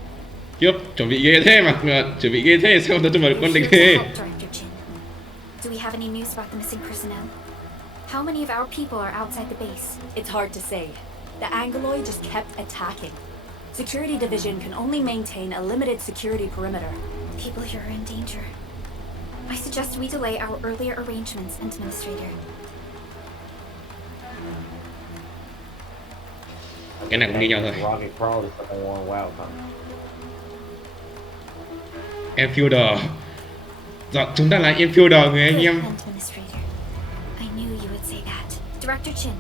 Kiếp, chuẩn bị ghê thế mà chuẩn bị ghê thế sao tôi mà con We're địch here thế? to help, Director Chin. Do we have any news about the missing personnel? How many of our people are outside the base? It's hard to say. The Angeloid just kept attacking. Security Division can only maintain a limited security perimeter. People here are in danger. I suggest we delay our earlier arrangements, Administrator. Cái này cũng như nhau thôi. Rocket Pro is the one wow. Enfielder. Dạ, chúng ta là Enfielder người anh Good, em. Administrator. I knew you would say that. Director Chin,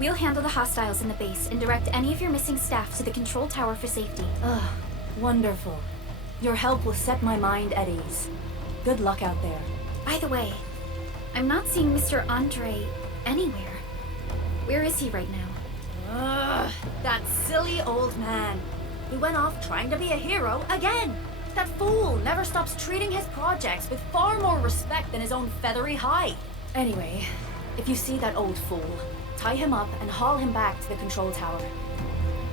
we'll handle the hostiles in the base and direct any of your missing staff to the control tower for safety. Ugh, wonderful. Your help will set my mind at ease. Good luck out there. By the way, I'm not seeing Mr. Andre anywhere. Where is he right now? Ugh, that silly old man. He went off trying to be a hero again. That fool never stops treating his projects with far more respect than his own feathery hide. Anyway, if you see that old fool, tie him up and haul him back to the control tower.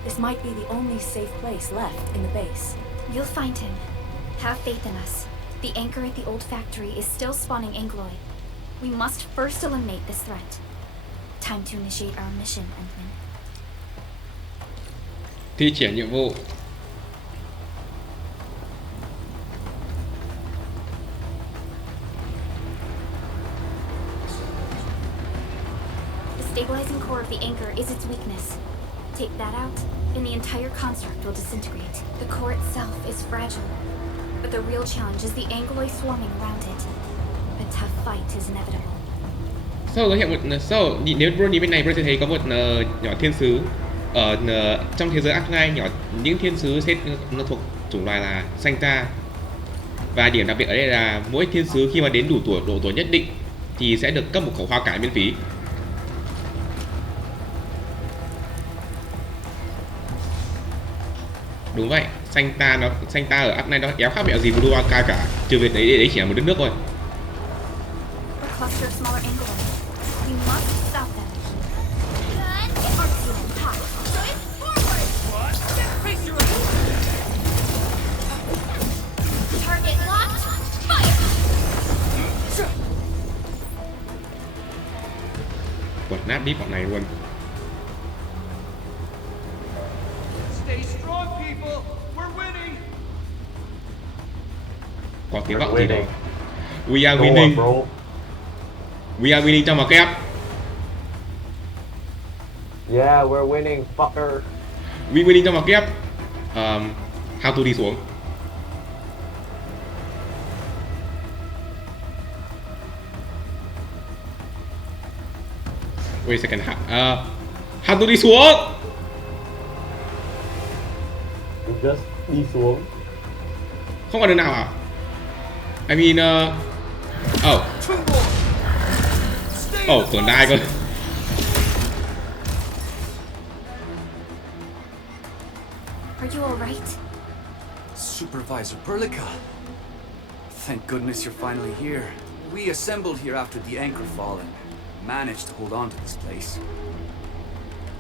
This might be the only safe place left in the base. You'll find him. Have faith in us. The anchor at the old factory is still spawning Angloid. We must first eliminate this threat. Time to initiate our mission, Endman. Thi triển nhiệm vụ. The stabilizing core of the anchor is its weakness. Take that out, and the entire construct will disintegrate. The core itself is fragile, but the real challenge is the Angloid swarming around it. A tough fight is inevitable. Sau có hiện một nếu bro nhìn bên này bro sẽ thấy có một nhỏ thiên sứ ở trong thế giới Arknights nhỏ, những thiên sứ sẽ nó thuộc chủng loài là Santa, và điểm đặc biệt ở đây là mỗi thiên sứ khi mà đến độ tuổi nhất định thì sẽ được cấp một khẩu hoa cải miễn phí. Đúng vậy, Santa ở Arknights nó éo khác mẹo gì Blue Orca cả, trừ việc đấy chỉ là một đất nước thôi. A cluster of smaller angles. We must stop them. Target locked. Fire! Quật nát đít bọn này luôn. Stay strong, people. We're winning. Có tiếng We're vọng gì đâu. winning. We are Go on, winning. bro. We are winning trong một kép. Yeah, we're winning, fucker. We winning trong một kép. How to đi xuống. Wait a second. How to đi xuống. Just đi xuống. Không còn đường nào à? I mean, tưởng đai cơ. Are you alright? Supervisor Prologue. Thank goodness you're finally here. We assembled here after the anchor fall and managed to hold on to this place.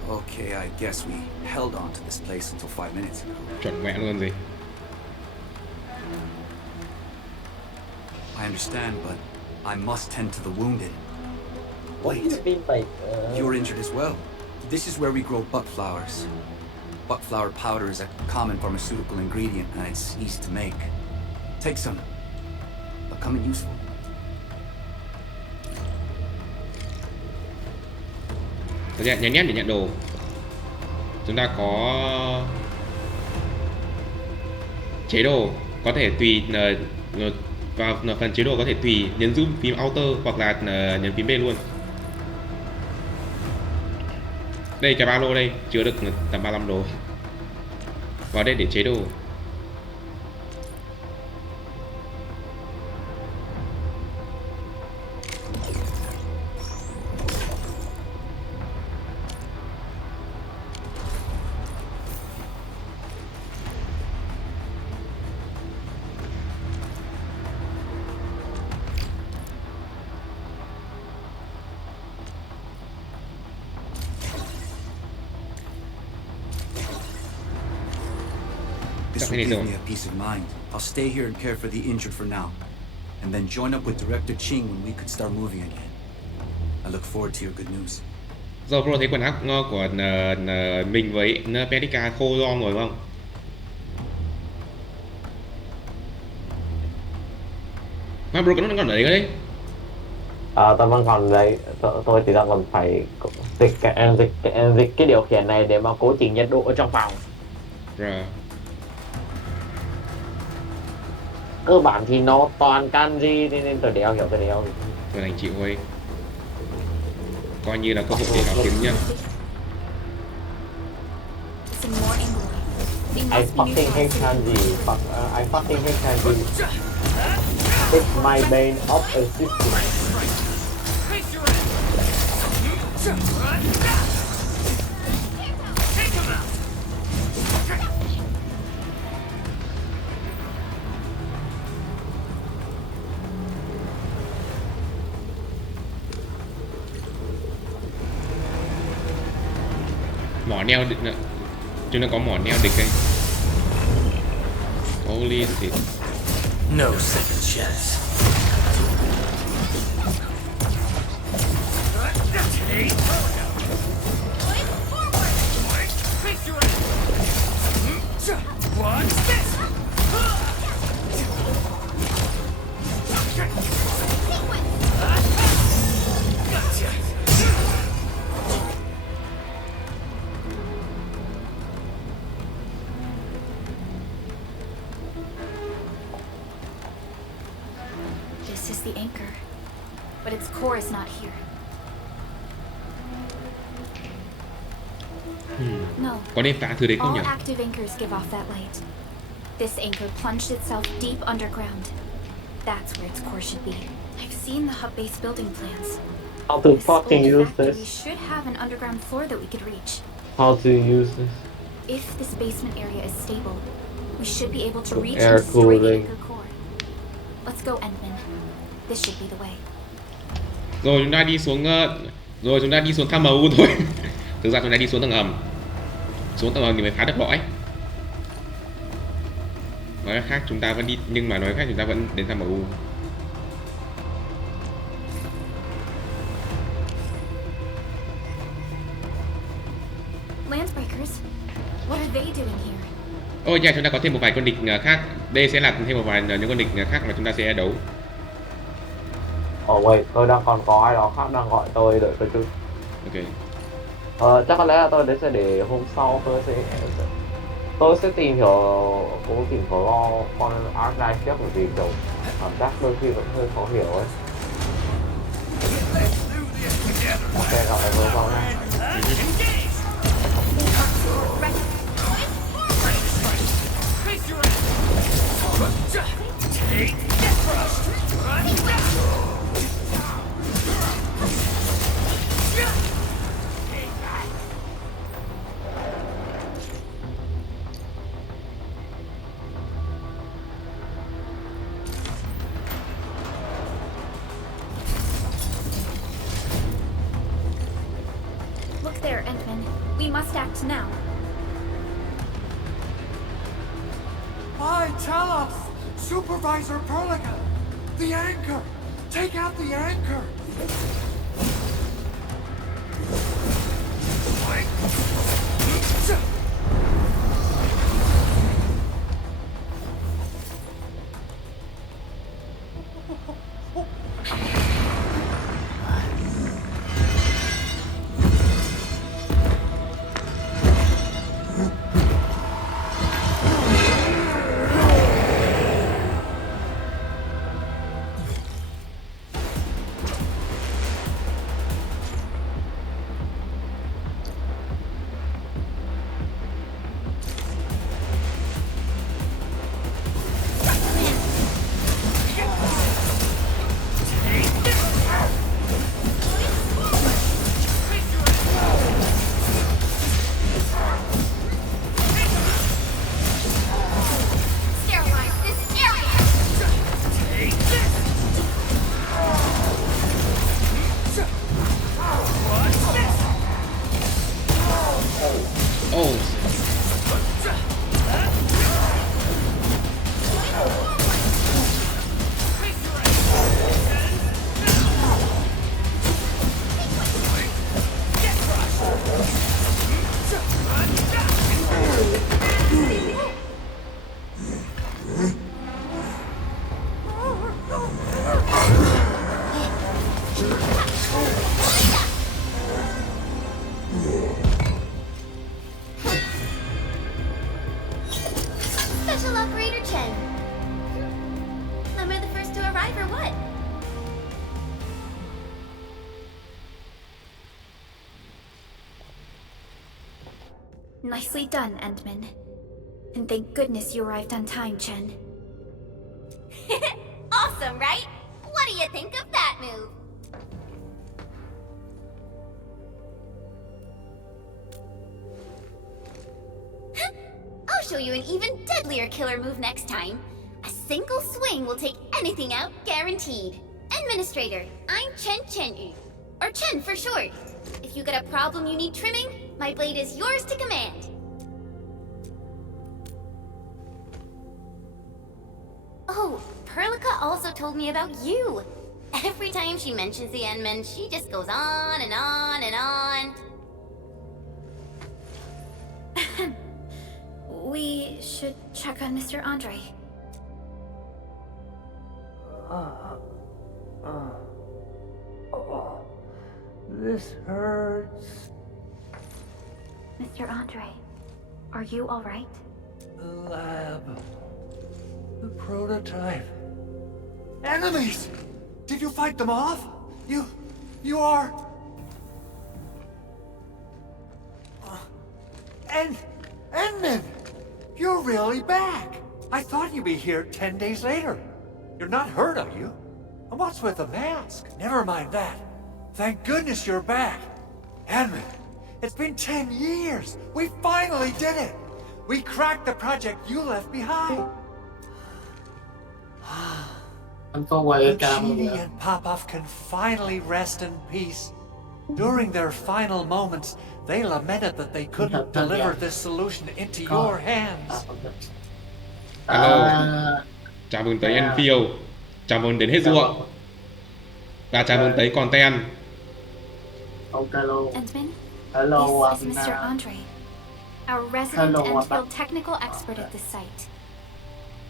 Okay, I guess we held on to this place until 5 minutes ago. Chuẩn mẹ luôn gì. I understand, but I must tend to the wounded. What do you mean by You're injured as well. This is where we grow buck flowers. Buck flower powder is a common pharmaceutical ingredient and it's easy to make. Take some. They'll come in useful. Nhấn nhét để nhận đồ. Chúng ta có chế độ có thể tùy vào phần chế độ có thể tùy nhấn giữ phím Auto hoặc là nhấn phím B luôn. Đây cái ba lô đây chứa được tầm 35 đồ. Vào đây để chế đồ. This will give me a peace of mind. I'll stay here and care for the injured for now, and then join up with Director Ching when we could start moving again. I look forward to your good news. Giờ bro thấy quần áo của mình với Medica khô ron rồi không? Mà bro nó còn ở đấy đấy. Tao vẫn còn đấy, tôi chỉ đang còn phải dịch cái điều khiển này để mà cố chỉnh nhiệt độ ở trong phòng. Rồi. Cơ bản thì nó toàn kanji nên tôi đéo hiểu. Thôi đành chịu thôi. Coi như là cơ hội để học tiếng nhá. Some more angling. They I must be fucking hate neutralized. kanji. I fucking hate kanji. It's my bane of existence. Mỏ neo chúng nó có mỏ neo địch đây. Holy shit. No second chance. This is the anchor, but its core is not here. No. Có nên phá thứ đấy không All nhỉ? active anchors give off that light. This anchor plunged itself deep underground. That's where its core should be. I've seen the hub base building plans. How to This fucking old use factory this? should have an underground floor that we could reach. How to use this? If this basement area is stable, we should be able to reach Air and destroy the cooling. anchor core. Let's go, Endman. This should be the way. Rồi chúng ta đi xuống thang MU thôi. Thực ra chúng ta đi xuống tầng hầm. Xuống tầng hầm thì mới phá được lõi. Nói cách khác chúng ta vẫn đi, nhưng mà nói cách khác chúng ta vẫn đến thang MU. Landsbreakers, what are they doing here? Ôi nhà chúng ta có thêm một vài con địch khác. Đây sẽ là thêm một vài những con địch khác mà chúng ta sẽ đấu. Wait, tôi đang còn có ai đó khác đang gọi tôi, đợi tôi chút. Ok. Chắc có lẽ là tôi sẽ để hôm sau tôi sẽ tìm hiểu, cố tìm Prologue con Arknights trước, bởi vì kiểu cảm giác đôi khi vẫn hơi khó hiểu ấy. Ok, gặp lại vừa sau nha. Look there, Endman. We must act now. Why, tell us! Supervisor Prologue! The anchor! Take out the anchor! Sterilize this area! Oh. Special Operator Chen. Am I the first to arrive or what? Nicely done, Endman. And thank goodness you arrived on time, Chen. Awesome, right? What do you think of that move? I'll show you an even deadlier killer move next time. A single swing will take anything out, guaranteed. Administrator, I'm Chen Chen-yu, or Chen for short. If you got a problem you need trimming, my blade is yours to command. Oh, Perlica also told me about you. Every time she mentions the Endman, she just goes on and on and on. We should check on Mr. Andre. This hurts. Mr. Andre, are you all right? The lab. The prototype. Enemies! Did you fight them off? You are... Enman! You're really back! I thought you'd be here 10 days later. You're not hurt, are you? And what's with the mask? Never mind that. Thank goodness you're back. Enman, it's been 10 years. We finally did it. We cracked the project you left behind. Anh có quay cam không Genie vậy? and Popov can finally rest in peace. During their final moments, they lamented that they couldn't deliver this solution into your hands. Hello. Chào mừng tới Enfield. Chào mừng đến hết ruộng. Và chào mừng tới content. Endman, Hello, this is Mr. Andre, our resident Endfield technical expert at the site.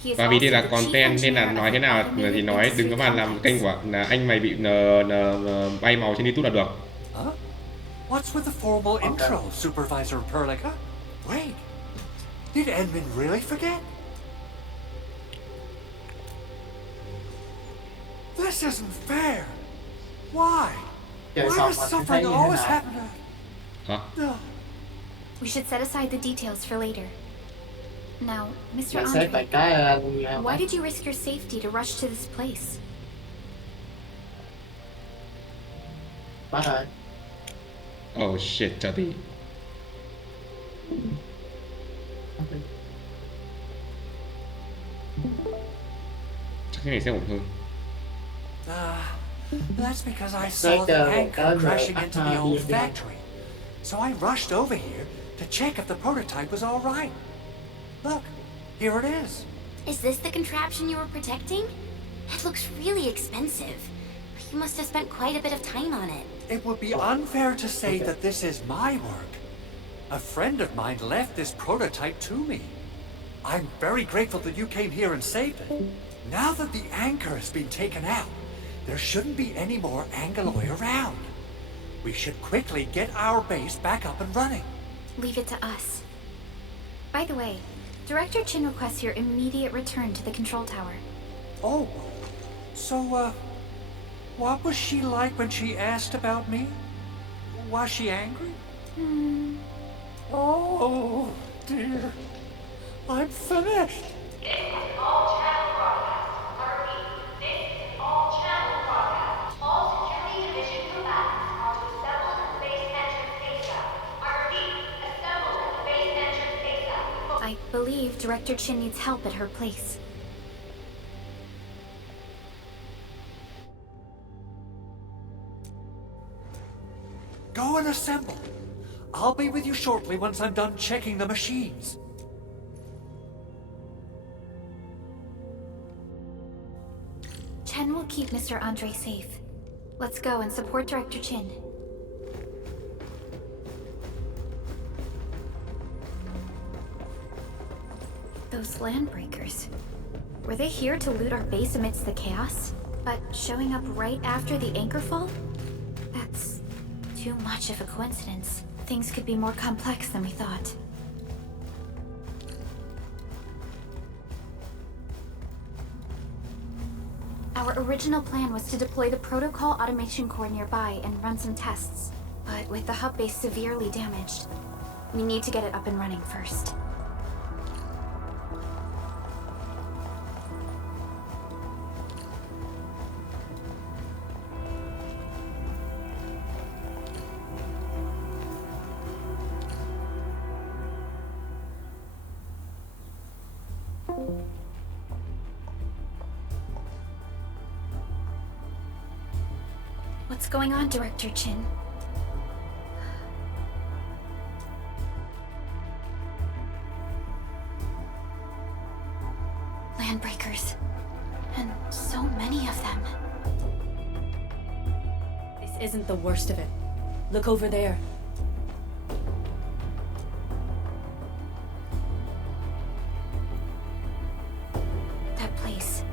He is Và vì đây also là the chief content nên là engineer nói of thế the nào automated thì nói, đừng có mà industry làm complex. kênh của là anh mày bị bay màu trên YouTube là được. Huh? What's with the formal intro, Supervisor Perlica? Wait, did Edmund really forget? This isn't fair. Why? Chơi Why xong does mà thấy something như thế always nào? happen to... Hả? No. We should set aside the details for later. Now, Mr. Mày xếp lại Andre, cái why did you risk your safety to rush to this place? bắt rồi. Oh shit, chờ tí. Chắc cái này sẽ ổn hơn. That's because I Take saw the anchor the crashing into the old yeah. factory. So I rushed over here to check if the prototype was all right. Look, here it is. Is this the contraption you were protecting? It looks really expensive. You must have spent quite a bit of time on it. It would be unfair to say that this is my work. A friend of mine left this prototype to me. I'm very grateful that you came here and saved it. Now that the anchor has been taken out, there shouldn't be any more Angaloy around. We should quickly get our base back up and running. Leave it to us. By the way, Director Chin requests your immediate return to the control tower. Oh, so, what was she like when she asked about me? Was she angry? Oh, dear. I'm finished. All channel broadcasts. I repeat, this is all channel broadcasts. All security division combatants are to assemble at the base entrance ASAP. I repeat, assemble at the base entrance ASAP. I believe Director Chin needs help at her place. Go and assemble. I'll be with you shortly once I'm done checking the machines. Chen will keep Mr. Andre safe. Let's go and support Director Chin. Those landbreakers. Were they here to loot our base amidst the chaos? But showing up right after the anchor fall? That's too much of a coincidence. Things could be more complex than we thought. Our original plan was to deploy the protocol automation core nearby and run some tests. But with the hub base severely damaged, we need to get it up and running first. What's going on, Director Chin? Landbreakers. And so many of them. This isn't the worst of it. Look over there. That place.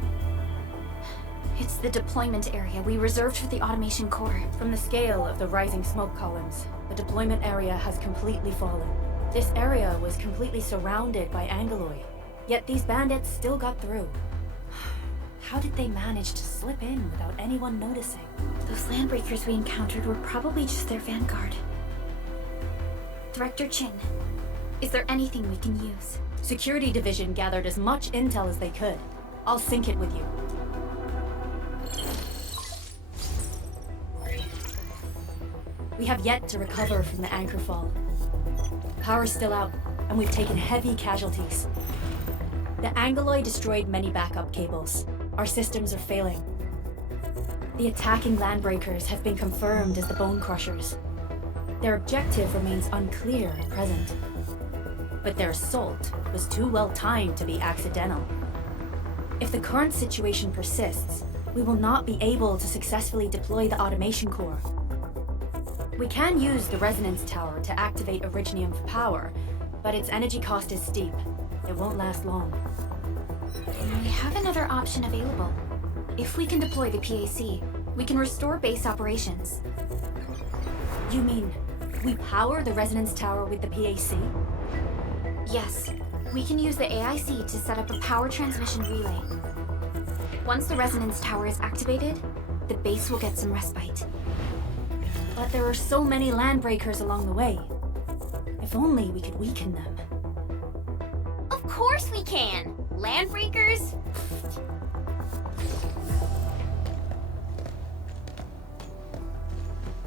It's the deployment area we reserved for the automation core. From the scale of the rising smoke columns, the deployment area has completely fallen. This area was completely surrounded by Angaloy, yet these bandits still got through. How did they manage to slip in without anyone noticing? Those landbreakers we encountered were probably just their vanguard. Director Chin, Is there anything we can use? Security Division gathered as much intel as they could. I'll sync it with you. We have yet to recover from the anchor fall. Power's still out, and we've taken heavy casualties. The Angoloid destroyed many backup cables. Our systems are failing. The attacking landbreakers have been confirmed as the Bone Crushers. Their objective remains unclear at present. But their assault was too well timed to be accidental. If the current situation persists, we will not be able to successfully deploy the automation core. We can use the resonance tower to activate Originium for power, but its energy cost is steep. It won't last long. We have another option available. If we can deploy the PAC, we can restore base operations. You mean, we power the resonance tower with the PAC? Yes, we can use the AIC to set up a power transmission relay. Once the resonance tower is activated, the base will get some respite. But there are so many landbreakers along the way. If only we could weaken them. Of course we can! Landbreakers?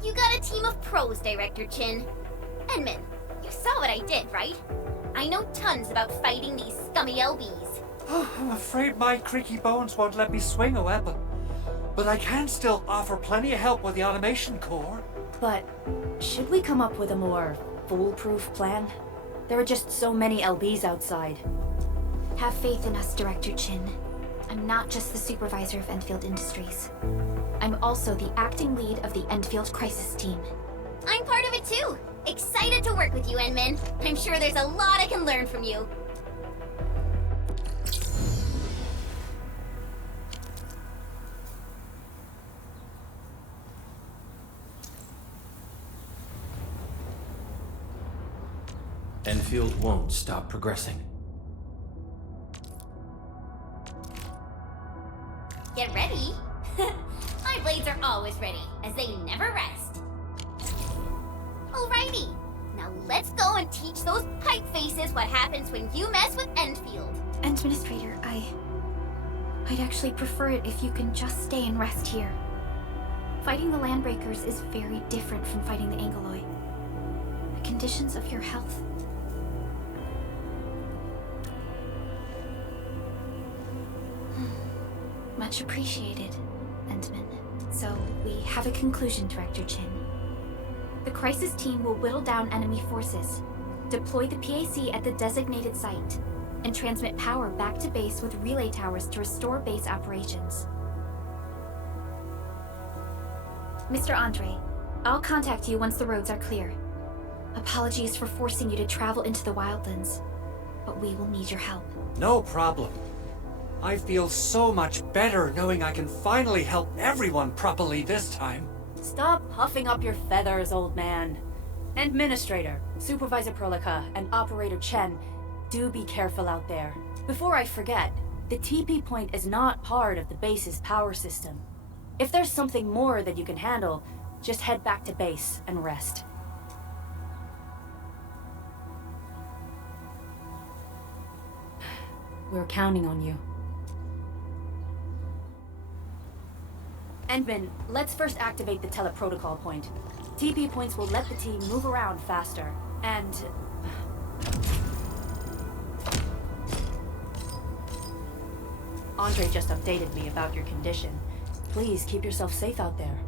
You got a team of pros, Director Chin. Edmund, you saw what I did, right? I know tons about fighting these scummy LBs. I'm afraid my creaky bones won't let me swing a weapon. But I can still offer plenty of help with the automation core. But should we come up with a more foolproof plan? There are just so many LBs outside. Have faith in us, Director Chin. I'm not just the supervisor of Endfield Industries. I'm also the acting lead of the Endfield Crisis Team. I'm part of it too! Excited to work with you, Enmin. I'm sure there's a lot I can learn from you. Enfield won't stop progressing. Get ready. My blades are always ready, as they never rest. Alrighty, now let's go and teach those pipe faces what happens when you mess with Enfield. Administrator, I'd actually prefer it if you can just stay and rest here. Fighting the Landbreakers is very different from fighting the Angoloi. The conditions of your health... Much appreciated, Endman. So, we have a conclusion, Director Chin. The Crisis Team will whittle down enemy forces, deploy the PAC at the designated site, and transmit power back to base with relay towers to restore base operations. Mr. Andre, I'll contact you once the roads are clear. Apologies for forcing you to travel into the wildlands, but we will need your help. No problem. I feel so much better knowing I can finally help everyone properly this time. Stop puffing up your feathers, old man. Administrator, Supervisor Prologue, and Operator Chen, do be careful out there. Before I forget, the TP point is not part of the base's power system. If there's something more that you can handle, just head back to base and rest. We're counting on you. Endman, let's first activate the teleprotocol point. TP points will let the team move around faster, and... Andre just updated me about your condition. Please keep yourself safe out there.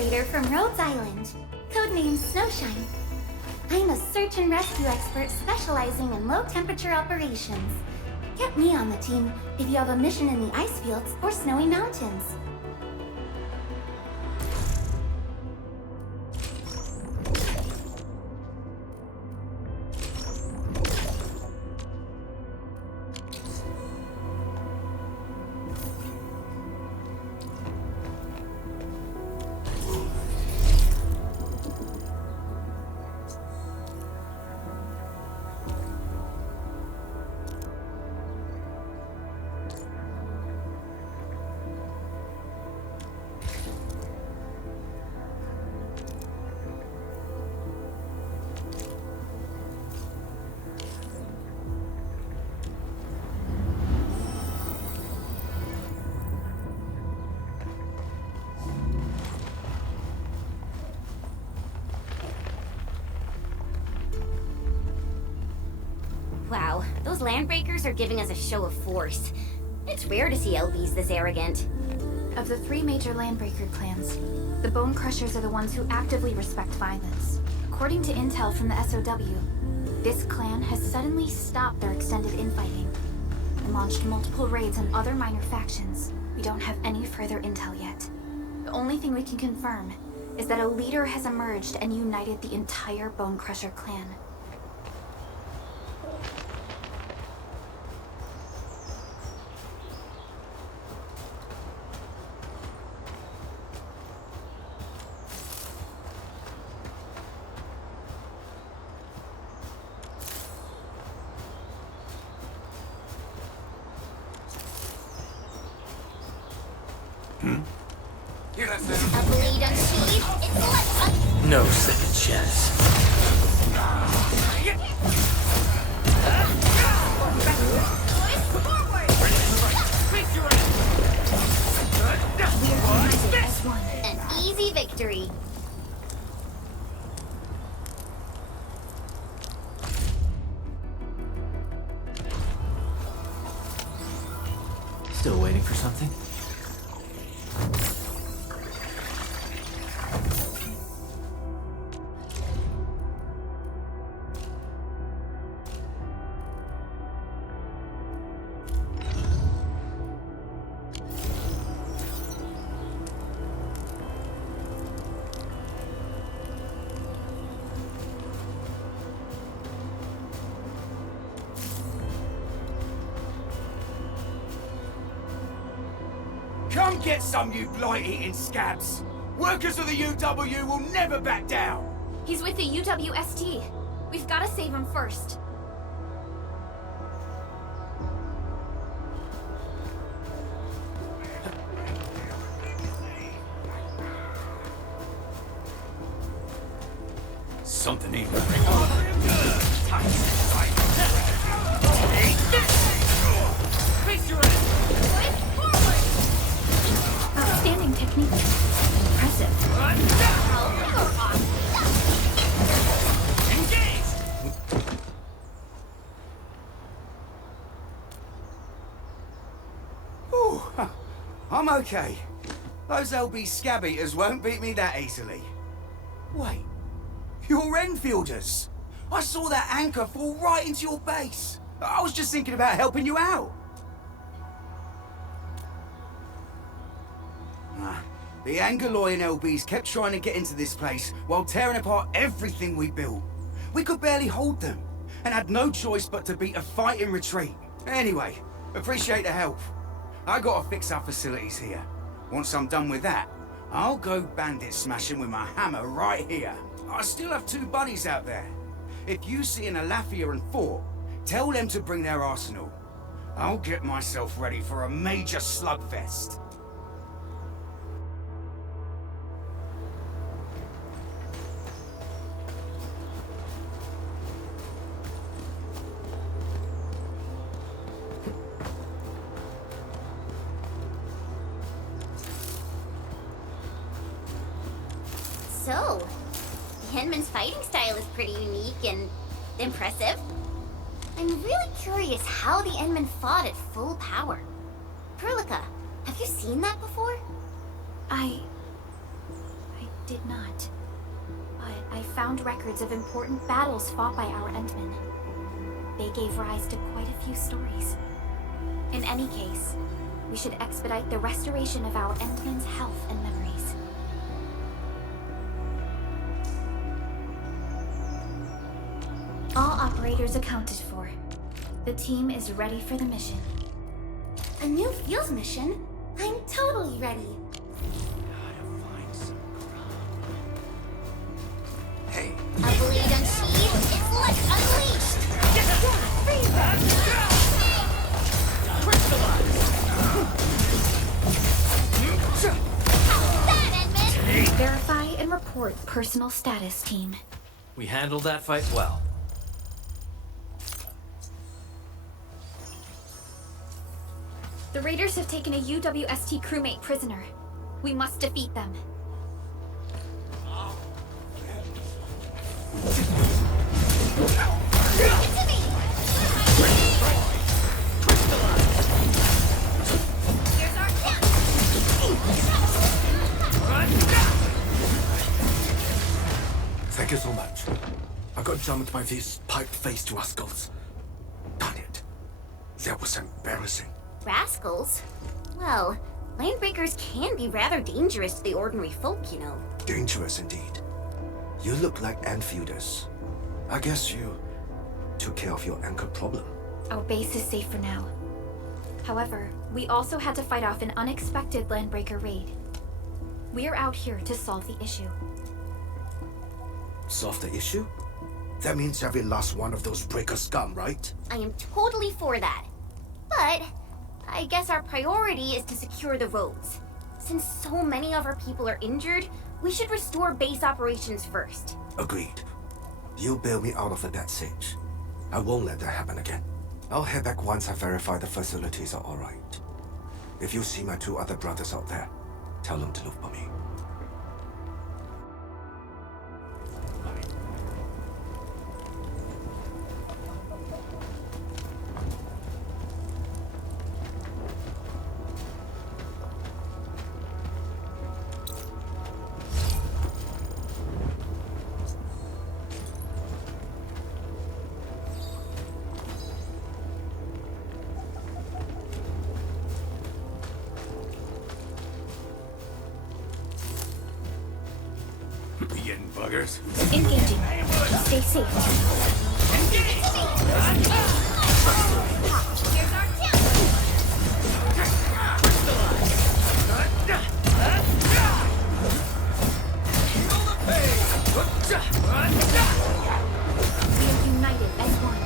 operator from Rhodes Island, codenamed Snowshine. I'm a search and rescue expert specializing in low-temperature operations. Get me on the team if you have a mission in the ice fields or snowy mountains. Wow, those landbreakers are giving us a show of force. It's rare to see LBs this arrogant. Of the 3 major landbreaker clans, the Bone Crushers are the ones who actively respect violence. According to intel from the SOW, this clan has suddenly stopped their extended infighting and launched multiple raids on other minor factions. We don't have any further intel yet. The only thing we can confirm is that a leader has emerged and united the entire Bone Crusher clan. A bleed unsheathed, it's left. No second chance. An easy victory. Still waiting for something? Come get some, you blight-eating scabs! Workers of the UW will never back down! He's with the UWST. We've got to save him first. Something ain't right. Outstanding technique. Impressive. Ooh, I'm okay. Those LB scab eaters won't beat me that easily. Wait, you're Enfielders. I saw that anchor fall right into your base. I was just thinking about helping you out. The Angoloyan LBs kept trying to get into this place while tearing apart everything we built. We could barely hold them, and had no choice but to beat a fight in retreat. Anyway, appreciate the help. I gotta fix our facilities here. Once I'm done with that, I'll go bandit smashing with my hammer right here. I still have 2 buddies out there. If you see an Alafia and Fort, tell them to bring their arsenal. I'll get myself ready for a major slugfest. So, Henman's fighting style is pretty unique and impressive. I'm really curious how the Enman fought at full power. Prologue, have you seen that before? I did not. But I found records of important battles fought by our Endmen. They gave rise to quite a few stories. In any case, we should expedite the restoration of our Endmen's health and memories. All operators accounted for. The team is ready for the mission. A new field mission? I'm totally ready. Hey, A blade unsheathed, its light unleashed! That, Edmund! Verify and report personal status, team. We handled that fight well. The raiders have taken a UWST crewmate prisoner. We must defeat them. Here's our chance! Thank you so much. I got jammed by these pipe-faced rascals. Darn it. That was embarrassing. Rascals? Well, landbreakers can be rather dangerous to the ordinary folk, you know. Dangerous indeed. You look like Enfielders. I guess you took care of your anchor problem. Our base is safe for now. However, we also had to fight off an unexpected landbreaker raid. We're out here to solve the issue. Solve the issue? That means every last one of those breaker scum, right? I am totally for that. But I guess our priority is to secure the roads. Since so many of our people are injured, we should restore base operations first. Agreed. You bail me out of the death stage. I won't let that happen again. I'll head back once I verify the facilities are alright. If you see my 2 other brothers out there, tell them to look for me. Buggers. Engaging. Stay safe. Here's our chance! We are united as one.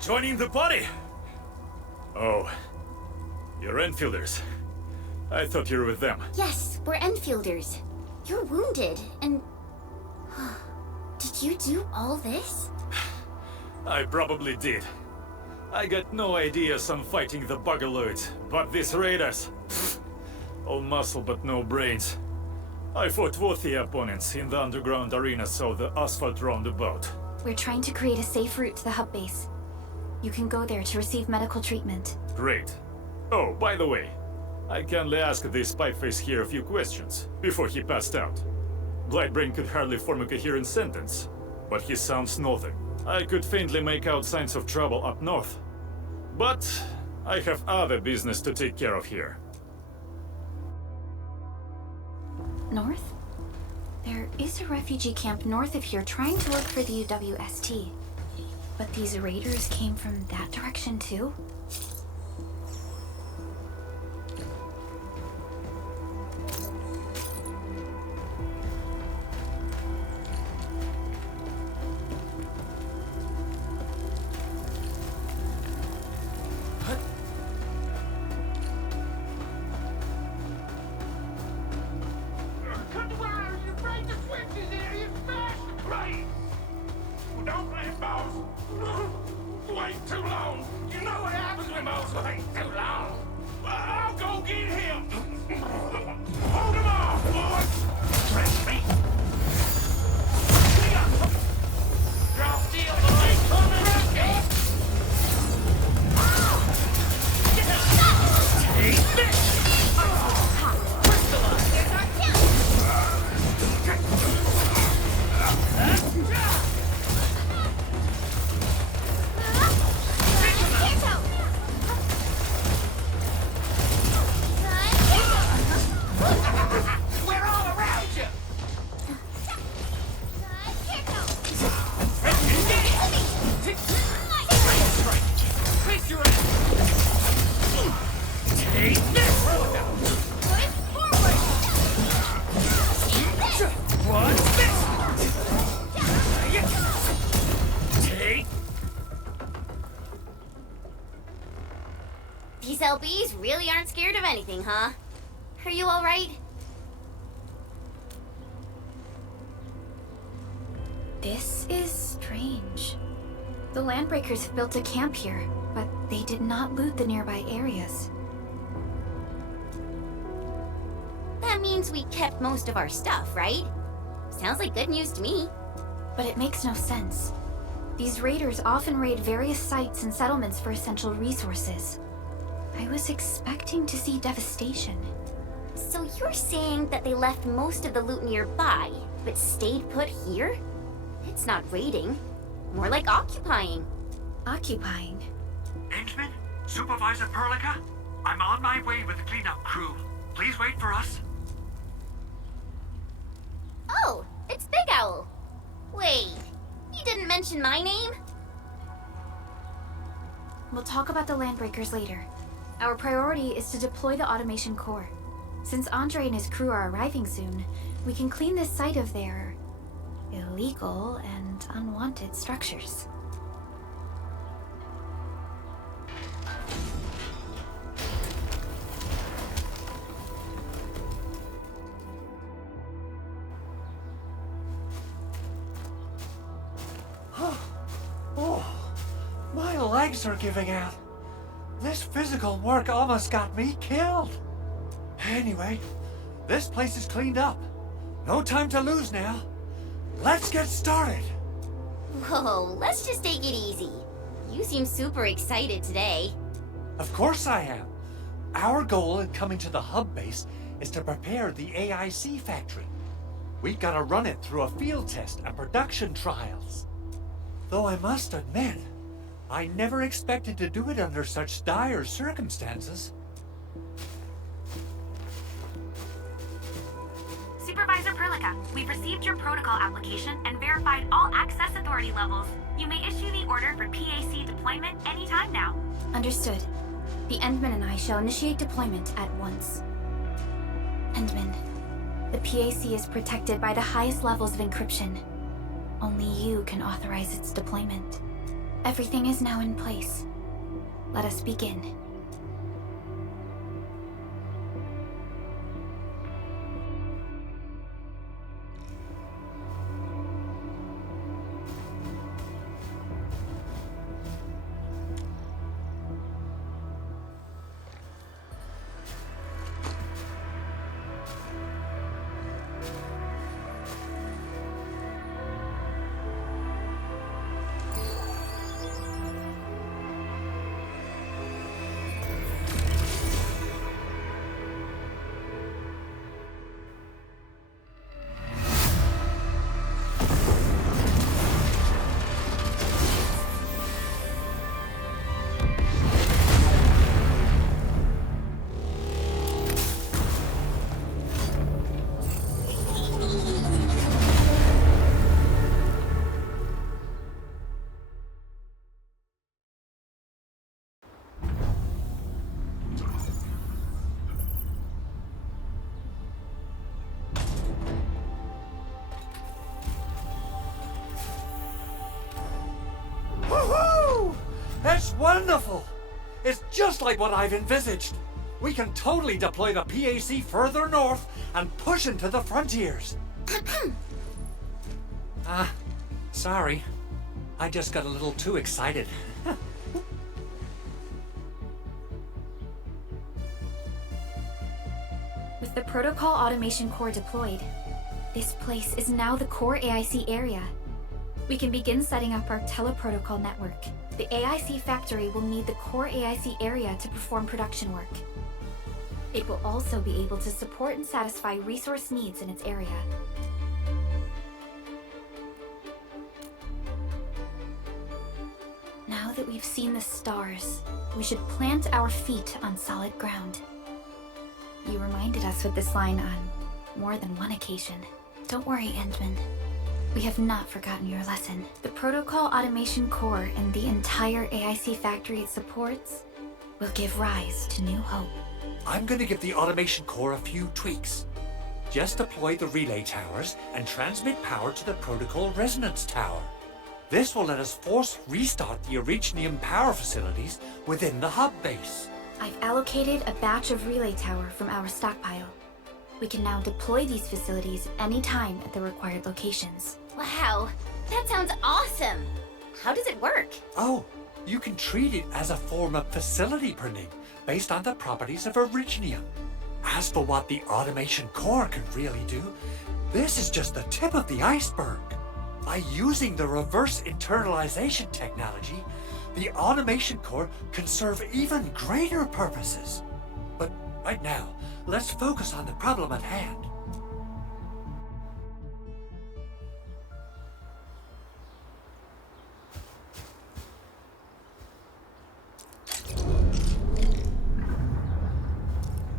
Joining the party? Oh, you're Enfielders. I thought you were with them. Yes, we're Enfielders. You're wounded, and... Did you do all this? I probably did. I got no ideas on fighting the Buggerloids, but these raiders... all muscle but no brains. I fought worthy opponents in the underground arenas of the asphalt roundabout. We're trying to create a safe route to the hub base. You can go there to receive medical treatment. Great. Oh, by the way, I kindly asked this pipeface here a few questions before he passed out. Blightbrain could hardly form a coherent sentence, but he sounds northern. I could faintly make out signs of trouble up north. But I have other business to take care of here. North? There is a refugee camp north of here trying to look for the UWST. But these raiders came from that direction too? Wait too long. You know what happens when most wait too long. I'll go get him. Hold him off, boys. Trust me. Draw steel, boys. Coming up, eh? Take this. Here's our kill! We're all around you. Face your ass. Take this. What's this? Take. These LBs really aren't scared of anything, huh? Are you alright? This is strange. The Landbreakers have built a camp here, but they did not loot the nearby areas. That means we kept most of our stuff, right? Sounds like good news to me. But it makes no sense. These raiders often raid various sites and settlements for essential resources. I was expecting to see devastation. So you're saying that they left most of the loot nearby, but stayed put here? It's not raiding. More like occupying. Occupying? Endman? Supervisor Perlica? I'm on my way with the cleanup crew. Please wait for us. Oh, it's Big Owl. Wait, he didn't mention my name? We'll talk about the Landbreakers later. Our priority is to deploy the automation core. Since Andre and his crew are arriving soon, we can clean this site of their illegal and unwanted structures. Oh, my legs are giving out. This physical work almost got me killed. Anyway, this place is cleaned up. No time to lose now. Let's get started. Whoa, let's just take it easy. You seem super excited today. Of course I am. Our goal in coming to the hub base is to prepare the AIC factory. We've got to run it through a field test and production trials. Though I must admit, I never expected to do it under such dire circumstances. Supervisor Perlica, we've received your protocol application and verified all access authority levels. You may issue the order for PAC deployment anytime now. Understood. The Endman and I shall initiate deployment at once. Endman, the PAC is protected by the highest levels of encryption. Only you can authorize its deployment. Everything is now in place. Let us begin. Woohoo! That's wonderful! It's just like what I've envisaged. We can totally deploy the PAC further north and push into the frontiers. Sorry. I just got a little too excited. With the Protocol Automation Core deployed, this place is now the core AIC area. We can begin setting up our teleprotocol network. The AIC factory will need the core AIC area to perform production work. It will also be able to support and satisfy resource needs in its area. Now that we've seen the stars, we should plant our feet on solid ground. You reminded us with this line on more than one occasion. Don't worry, Endman. We have not forgotten your lesson. The Protocol Automation Core and the entire AIC factory it supports will give rise to new hope. I'm gonna give the automation core a few tweaks. Just deploy the relay towers and transmit power to the protocol resonance tower. This will let us force restart the Originium power facilities within the hub base. I've allocated a batch of relay tower from our stockpile. We can now deploy these facilities anytime at the required locations. Wow, that sounds awesome! How does it work? Oh, you can treat it as a form of facility printing based on the properties of Originium. As for what the automation core can really do, this is just the tip of the iceberg. By using the reverse internalization technology, the automation core can serve even greater purposes. But right now, let's focus on the problem at hand.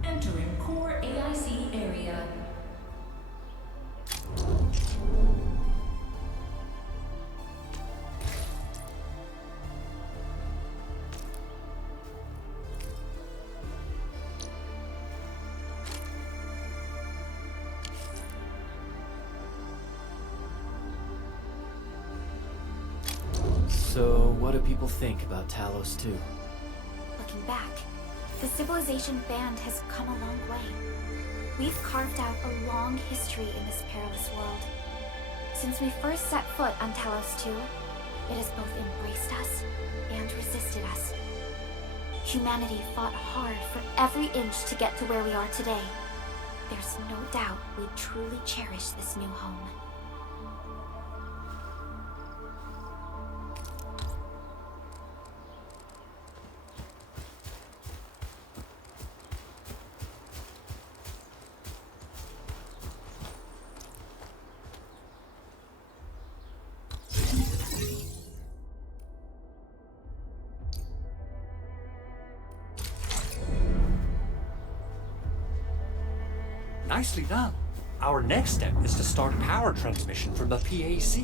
Entering core AIC area. So, what do people think about Talos 2? Looking back, the civilization band has come a long way. We've carved out a long history in this perilous world. Since we first set foot on Talos 2, it has both embraced us and resisted us. Humanity fought hard for every inch to get to where we are today. There's no doubt we truly cherish this new home. Nicely done. Our next step is to start power transmission from the PAC.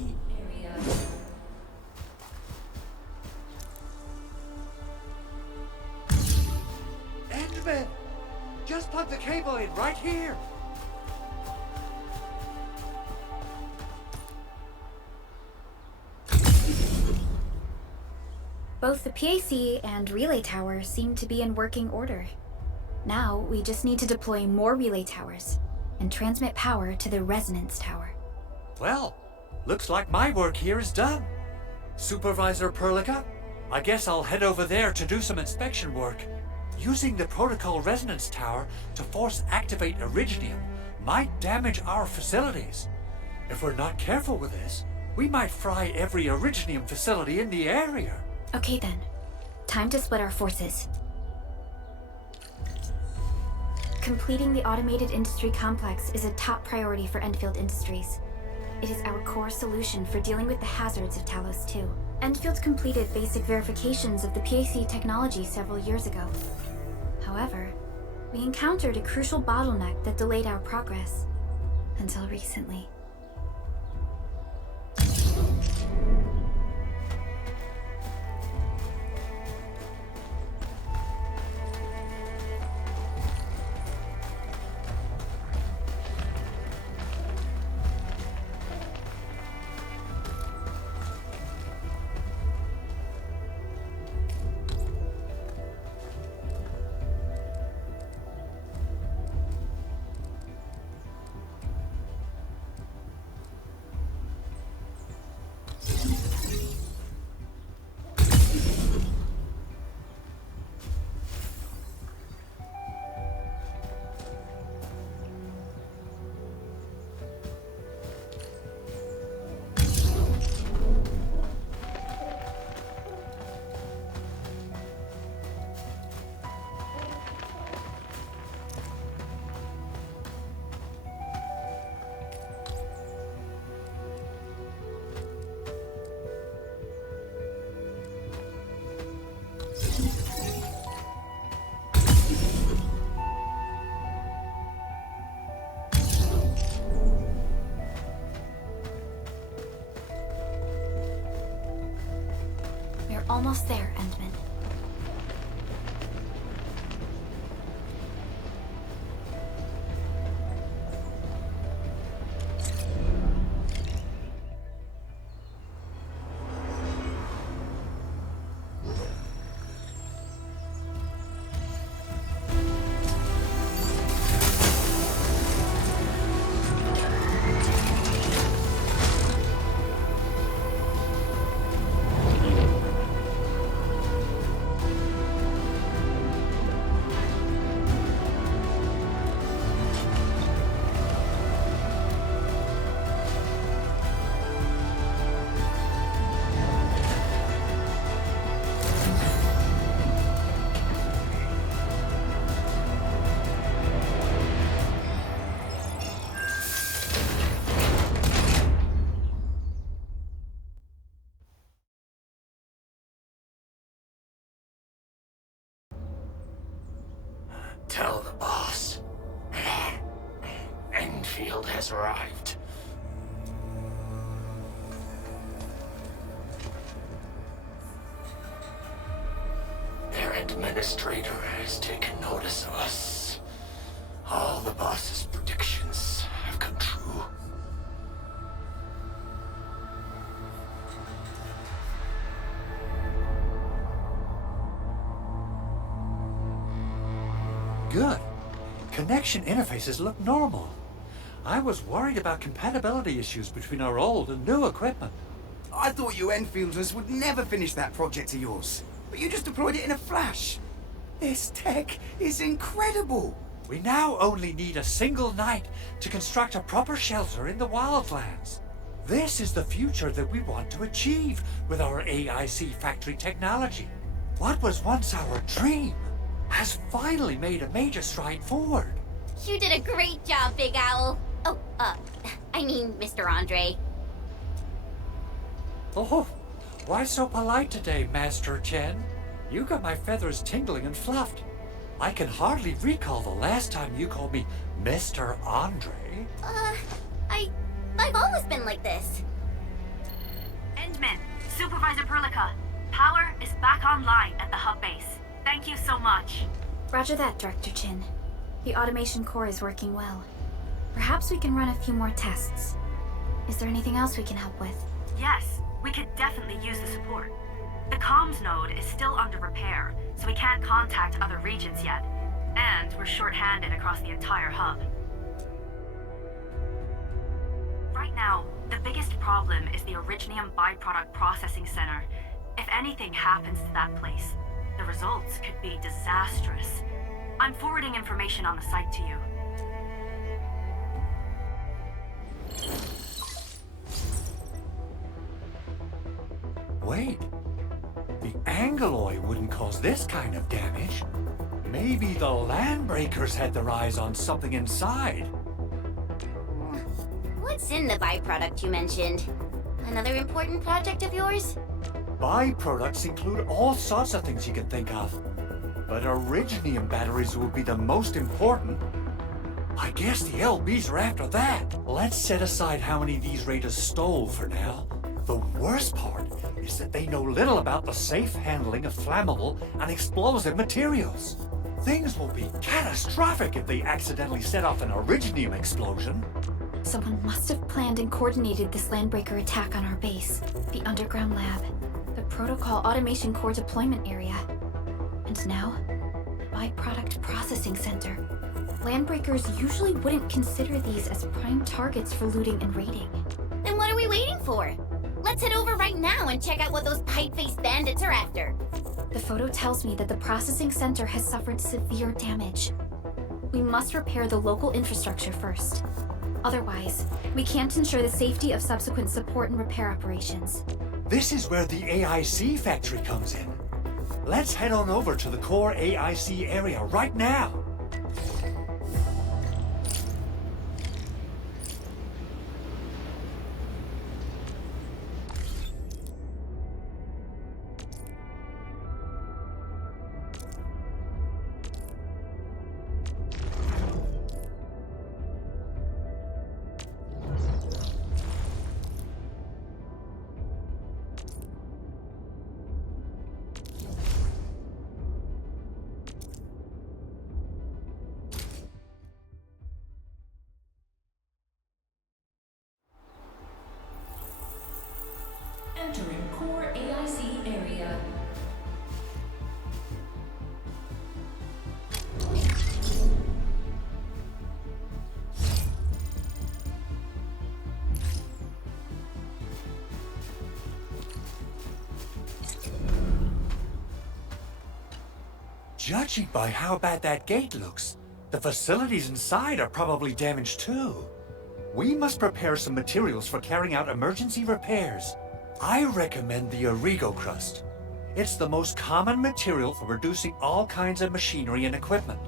Endman! Just plug the cable in right here! Both the PAC and relay tower seem to be in working order. Now, we just need to deploy more relay towers and transmit power to the resonance tower. Well, looks like my work here is done. Supervisor Prologue, I guess I'll head over there to do some inspection work. Using the protocol resonance tower to force activate Originium might damage our facilities. If we're not careful with this, we might fry every Originium facility in the area. Okay then, time to split our forces. Completing the automated industry complex is a top priority for Endfield Industries. It is our core solution for dealing with the hazards of Talos 2. Endfield completed basic verifications of the PAC technology several years ago. However, we encountered a crucial bottleneck that delayed our progress. Until recently. almost there, Endman. Tell the boss. Enfield has arrived. Their administrator has taken notice of us. All the boss's predictions have come true. Good. Connection interfaces look normal. I was worried about compatibility issues between our old and new equipment. I thought you Enfielders would never finish that project of yours, but you just deployed it in a flash. This tech is incredible. We now only need a single night to construct a proper shelter in the wildlands. This is the future that we want to achieve with our AIC factory technology. What was once our dream has finally made a major stride forward. You did a great job, Big Owl. Oh, I mean, Mr. Andre. Oh, why so polite today, Master Chen? You got my feathers tingling and fluffed. I can hardly recall the last time you called me Mr. Andre. I've always been like this. Endman, Supervisor Prologue, power is back online at the hub base. Thank you so much. Roger that, Director Chin. The automation core is working well. Perhaps we can run a few more tests. Is there anything else we can help with? Yes, we could definitely use the support. The comms node is still under repair, so we can't contact other regions yet. And we're short-handed across the entire hub. Right now, the biggest problem is the Originium byproduct processing center. If anything happens to that place, the results could be disastrous. I'm forwarding information on the site to you. Wait, the Angeloy wouldn't cause this kind of damage. Maybe the Landbreakers had their eyes on something inside. What's in the byproduct you mentioned? Another important project of yours? Byproducts include all sorts of things you can think of. But Originium batteries will be the most important. I guess the LBs are after that. Let's set aside how many these raiders stole for now. The worst part is that they know little about the safe handling of flammable and explosive materials. Things will be catastrophic if they accidentally set off an Originium explosion. Someone must have planned and coordinated this Landbreaker attack on our base, the underground lab, the Protocol Automation Core deployment area, and now, the Byproduct Processing Center. Landbreakers usually wouldn't consider these as prime targets for looting and raiding. Then what are we waiting for? Let's head over right now and check out what those pipe-faced bandits are after. The photo tells me that the processing center has suffered severe damage. We must repair the local infrastructure first. Otherwise, we can't ensure the safety of subsequent support and repair operations. This is where the AIC factory comes in. Let's head on over to the core AIC area right now. Judging by how bad that gate looks, the facilities inside are probably damaged too. We must prepare some materials for carrying out emergency repairs. I recommend the Origo crust. It's the most common material for producing all kinds of machinery and equipment.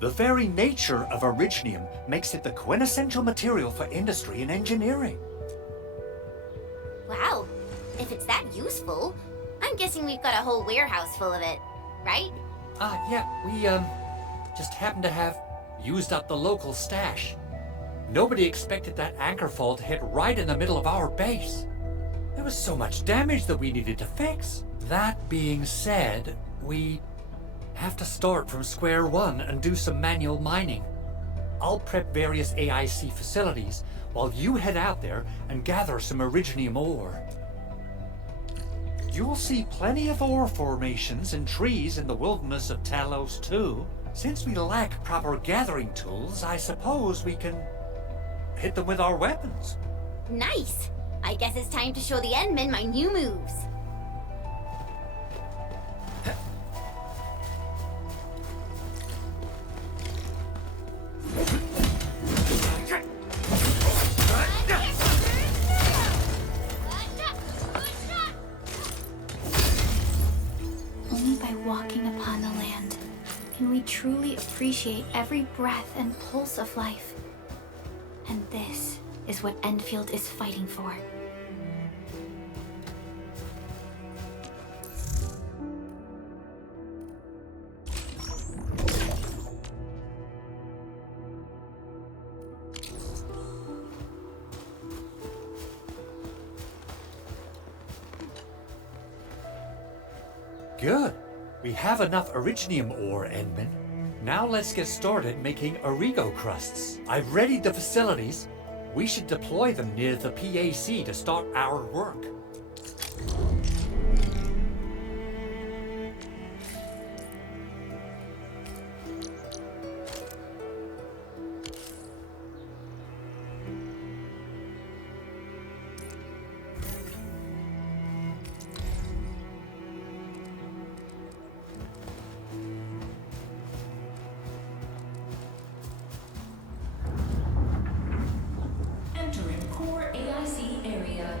The very nature of originium makes it the quintessential material for industry and engineering. Wow, if it's that useful, I'm guessing we've got a whole warehouse full of it, right? Yeah, we, just happen to have used up the local stash. Nobody expected that anchor fall to hit right in the middle of our base. There was so much damage that we needed to fix. That being said, we have to start from square one and do some manual mining. I'll prep various AIC facilities while you head out there and gather some originium ore. You'll see plenty of ore formations and trees in the wilderness of Talos too. Since we lack proper gathering tools, I suppose we can hit them with our weapons. Nice! I guess it's time to show the Endmen my new moves. Only by walking upon the land can we truly appreciate every breath and pulse of life. And this is what Endfield is fighting for. Good. We have enough originium ore, Endman. Now let's get started making Origo crusts. I've readied the facilities. We should deploy them near the PAC to start our work. Entering core AIC area.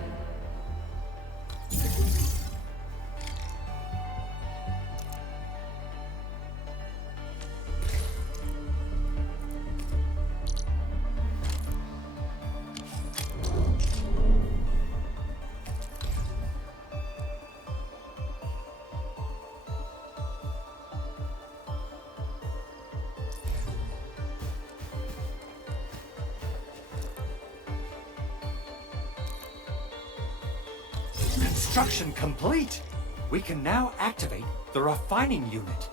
Construction complete. We can now activate the refining unit.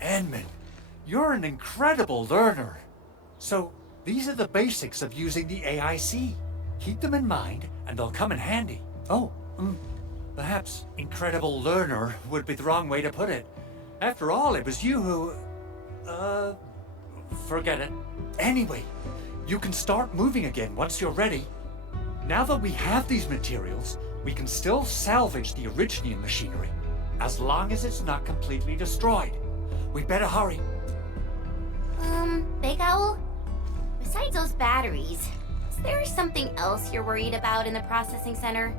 Endman, you're an incredible learner. So, these are the basics of using the AIC. Keep them in mind, and they'll come in handy. Oh, perhaps incredible learner would be the wrong way to put it. After all, it was you who... forget it. Anyway, you can start moving again once you're ready. Now that we have these materials, we can still salvage the originium machinery, as long as it's not completely destroyed. We'd better hurry. Big Owl? Besides those batteries, is there something else you're worried about in the processing center?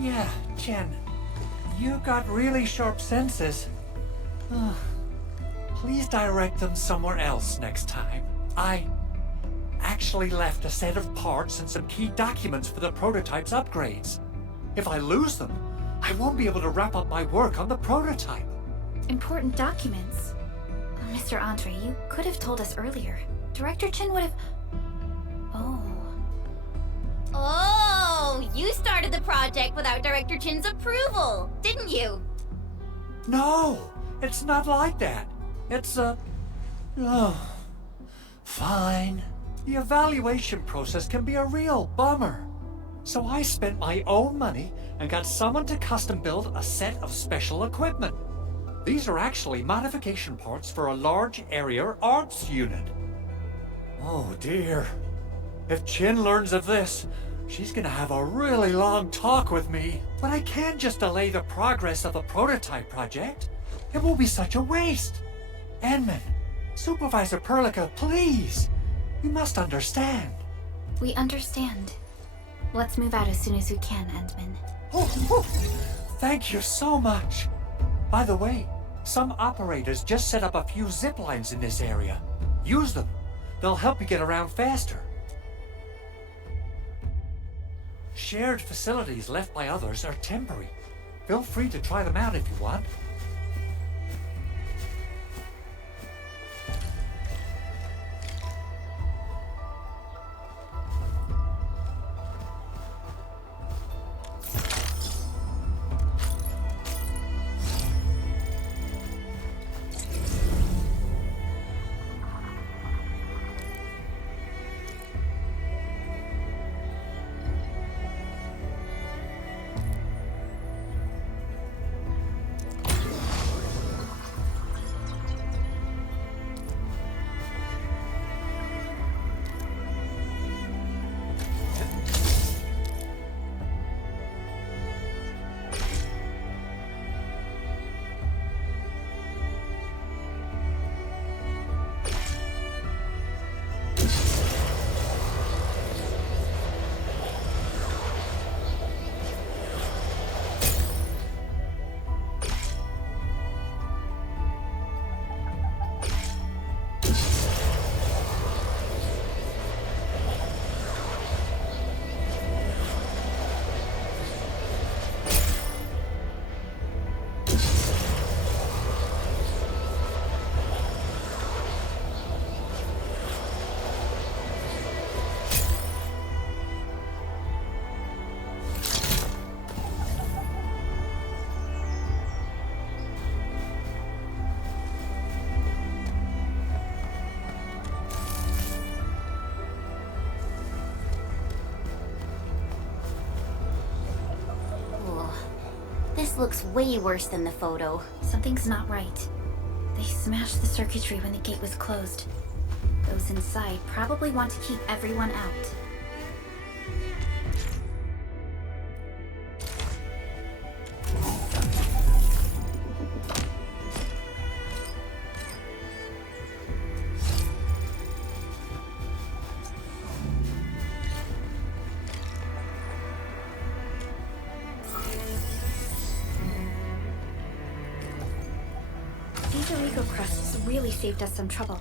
Yeah, Jen. You got really sharp senses. Please direct them somewhere else next time. I actually left a set of parts and some key documents for the prototype's upgrades. If I lose them, I won't be able to wrap up my work on the prototype. Important documents? Mr. Andre, you could have told us earlier. Director Chin would have... Oh. Oh, you started the project without Director Chin's approval, didn't you? No, it's not like that. It's fine. The evaluation process can be a real bummer. So I spent my own money and got someone to custom build a set of special equipment. These are actually modification parts for a large area arts unit. Oh dear. If Chin learns of this, she's gonna have a really long talk with me. But I can't just delay the progress of a prototype project. It will be such a waste. Enman, Supervisor Perlica, please. You must understand. We understand. Let's move out as soon as we can, Endman. Thank you so much. By the way, some operators just set up a few zip lines in this area. Use them. They'll help you get around faster. Shared facilities left by others are temporary. Feel free to try them out if you want. This looks way worse than the photo. Something's not right. They smashed the circuitry when the gate was closed. Those inside probably want to keep everyone out. These illegal crusts really saved us some trouble.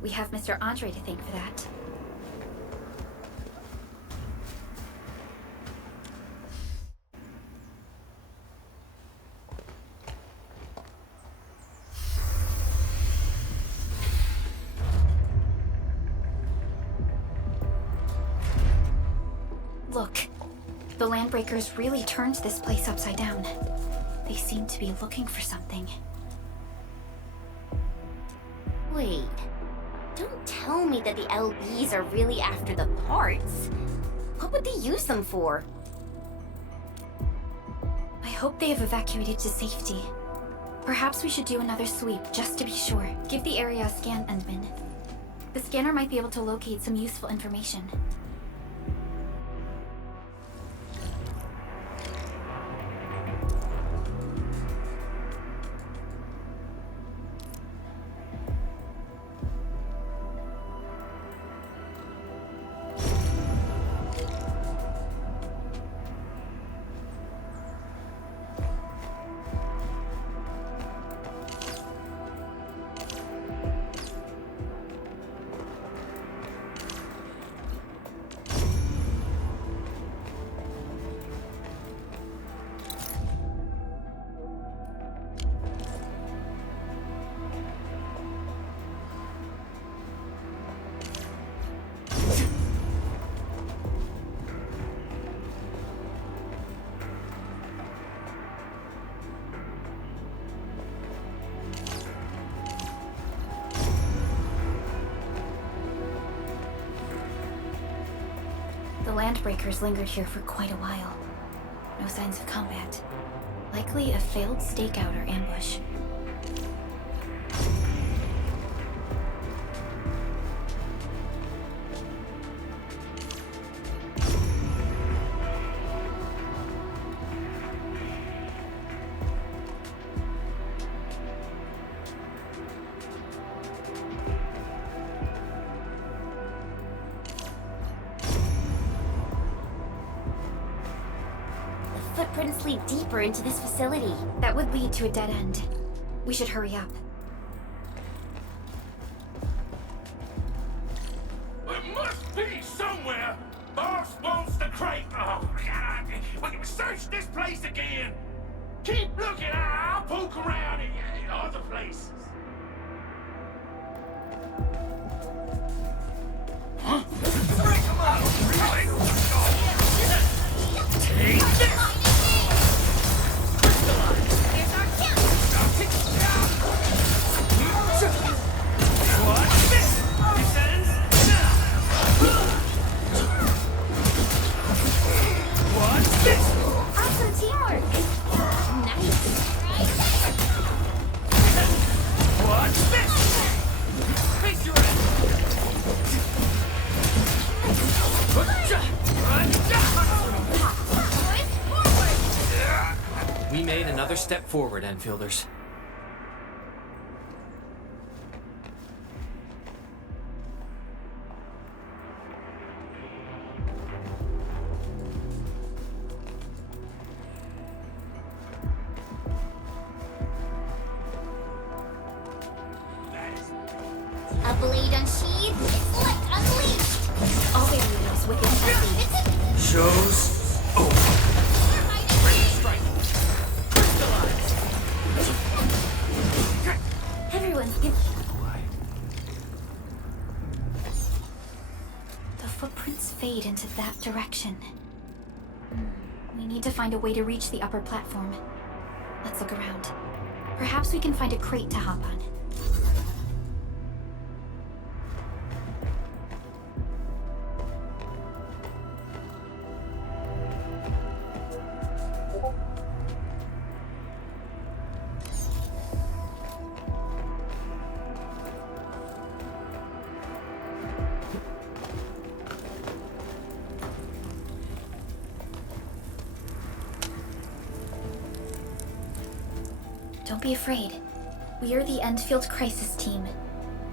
We have Mr. Andre to thank for that. Look, the Landbreakers really turned this place upside down. They seem to be looking for something. Wait, don't tell me that the LBs are really after the parts. What would they use them for? I hope they have evacuated to safety. Perhaps we should do another sweep, just to be sure. Give the area a scan, Endman. The scanner might be able to locate some useful information. landbreakers lingered here for quite a while. No signs of combat. Likely a failed stakeout or ambush. Footprints lead deeper into this facility. That would lead to a dead end. We should hurry up. It must be somewhere. Boss wants the crate. Oh, God. We can search this place again. Keep looking. I'll poke around in other places. Huh? Break 'em up. Take this. Awesome teamwork. Nice. What's this? Face your ass. We made another step forward, Enfielders. A blade unsheathed, it's like unleashed. All barriers within sight. Shows over. Everyone's in. The footprints fade into that direction. We need to find a way to reach the upper platform. Let's look around. Perhaps we can find a crate to hop on. Don't be afraid. We are the Endfield Crisis Team.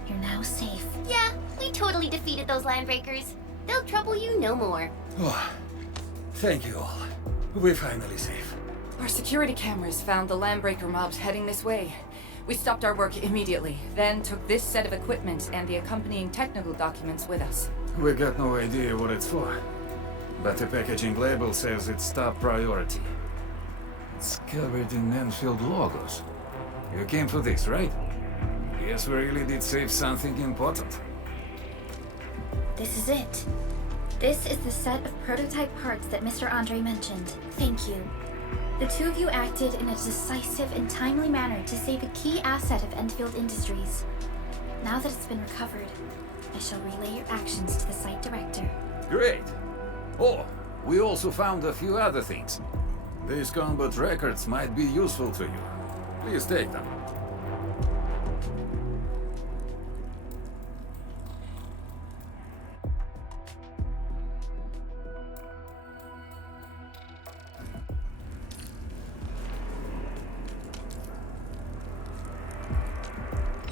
You're now safe. Yeah, we totally defeated those landbreakers. They'll trouble you no more. Oh, thank you all. We're finally safe. Our security cameras found the landbreaker mobs heading this way. We stopped our work immediately, then took this set of equipment and the accompanying technical documents with us. We got no idea what it's for, but the packaging label says it's top priority. It's covered in Enfield logos. You came for this, right? Guess we really did save something important. This is it. This is the set of prototype parts that Mr. Andre mentioned. Thank you. The two of you acted in a decisive and timely manner to save a key asset of Endfield Industries. Now that it's been recovered, I shall relay your actions to the site director. Great! Oh, we also found a few other things. These combat records might be useful to you. Please take them.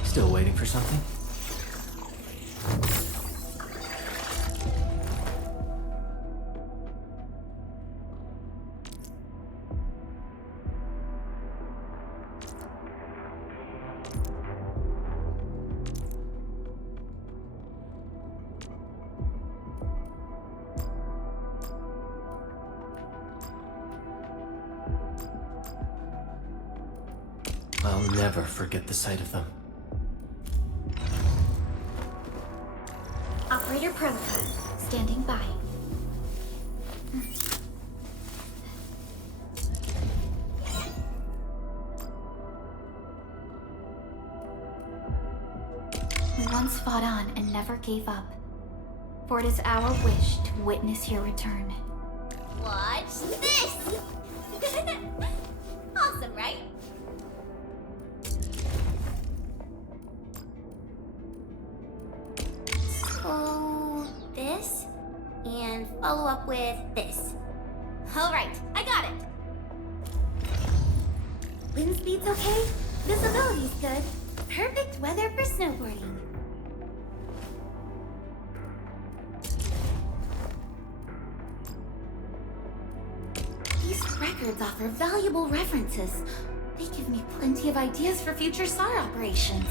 Still waiting for something? I'll never forget the sight of them. Operator Prologue, standing by. We once fought on and never gave up. For it is our wish to witness your return. Watch this! Awesome, right? So, this, and follow up with this. Alright, I got it! Wind speed's okay, visibility's good. Perfect weather for snowboarding. These records offer valuable references. They give me plenty of ideas for future SAR operations.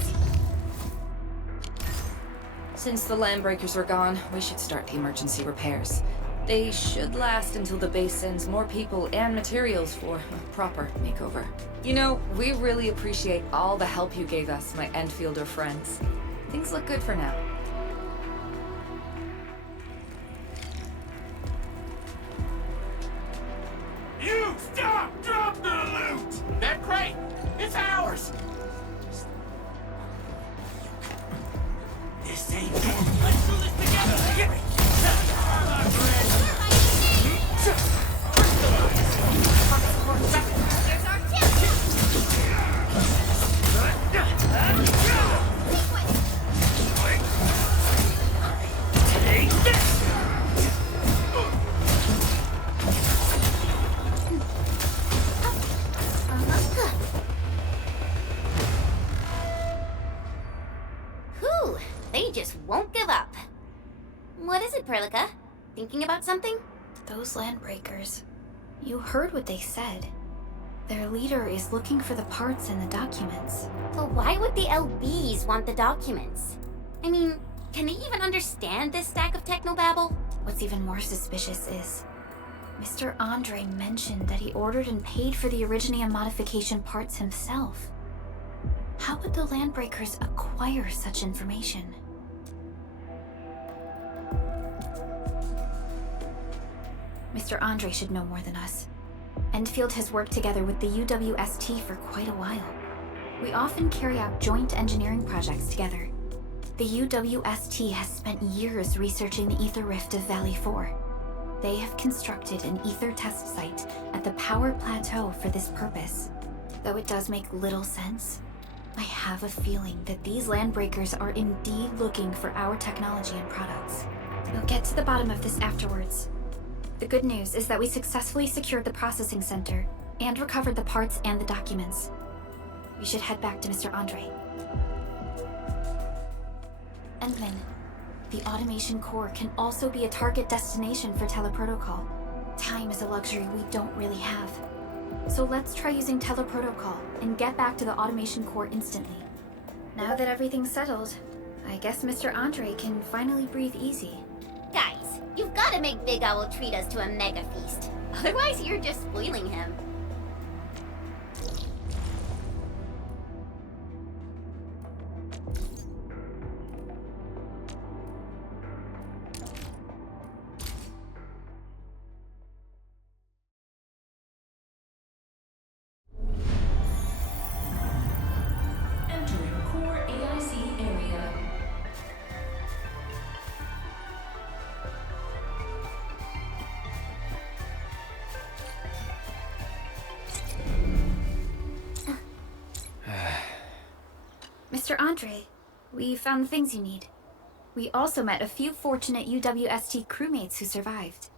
Since the landbreakers are gone, we should start the emergency repairs. They should last until the base sends more people and materials for a proper makeover. You know, we really appreciate all the help you gave us, my Endfielder friends. Things look good for now. You stop! Drop the loot! That crate! It's ours! This ain't good. Let's do this together! Get me! Here's our tip! Take this! Whew, they just won't give up. What is it, Prologue? Thinking about something? Those landbreakers. You heard what they said. Their leader is looking for the parts in the documents. But why would the LBs want the documents? I mean, can they even understand this stack of technobabble? What's even more suspicious is Mr. Andre mentioned that he ordered and paid for the Originium modification parts himself. How would the landbreakers acquire such information? Mr. Andre should know more than us. Endfield has worked together with the UWST for quite a while. We often carry out joint engineering projects together. The UWST has spent years researching the ether rift of Valley 4. They have constructed an ether test site at the power plateau for this purpose. Though it does make little sense, I have a feeling that these landbreakers are indeed looking for our technology and products. We'll get to the bottom of this afterwards. The good news is that we successfully secured the processing center and recovered the parts and the documents. We should head back to Mr. Andre. Endman, the automation core can also be a target destination for teleprotocol. Time is a luxury we don't really have. So let's try using teleprotocol and get back to the automation core instantly. Now that everything's settled, I guess Mr. Andre can finally breathe easy. Guys, you've got to make Big Owl treat us to a mega feast. Otherwise, you're just spoiling him. Entering core AIC area. Mr. Andre, we found the things you need. We also met a few fortunate UWST crewmates who survived.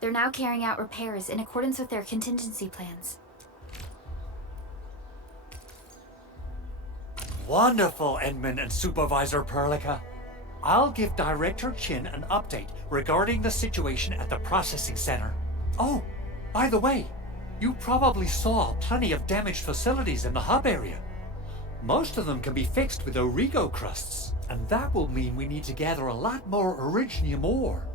They're now carrying out repairs in accordance with their contingency plans. Wonderful, Edmund and Supervisor Prologue. I'll give Director Chin an update regarding the situation at the processing center. Oh, by the way, you probably saw plenty of damaged facilities in the hub area. Most of them can be fixed with Origo crusts, and that will mean we need to gather a lot more Originium ore.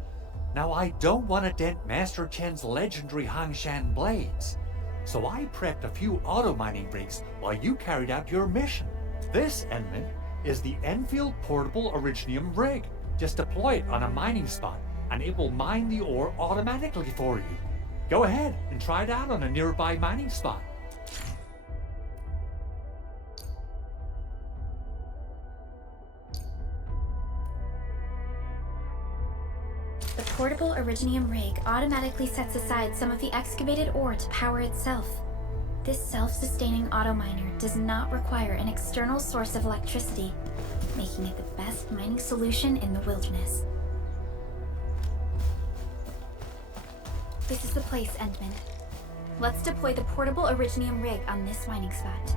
Now, I don't want to dent Master Chen's legendary Hangshan blades, so I prepped a few auto-mining rigs while you carried out your mission. This, Edmund, is the Enfield Portable Originium rig. Just deploy it on a mining spot, and it will mine the ore automatically for you. Go ahead and try it out on a nearby mining spot. portable Originium rig automatically sets aside some of the excavated ore to power itself. This self-sustaining auto-miner does not require an external source of electricity, making it the best mining solution in the wilderness. This is the place, Endman. Let's deploy the portable Originium rig on this mining spot.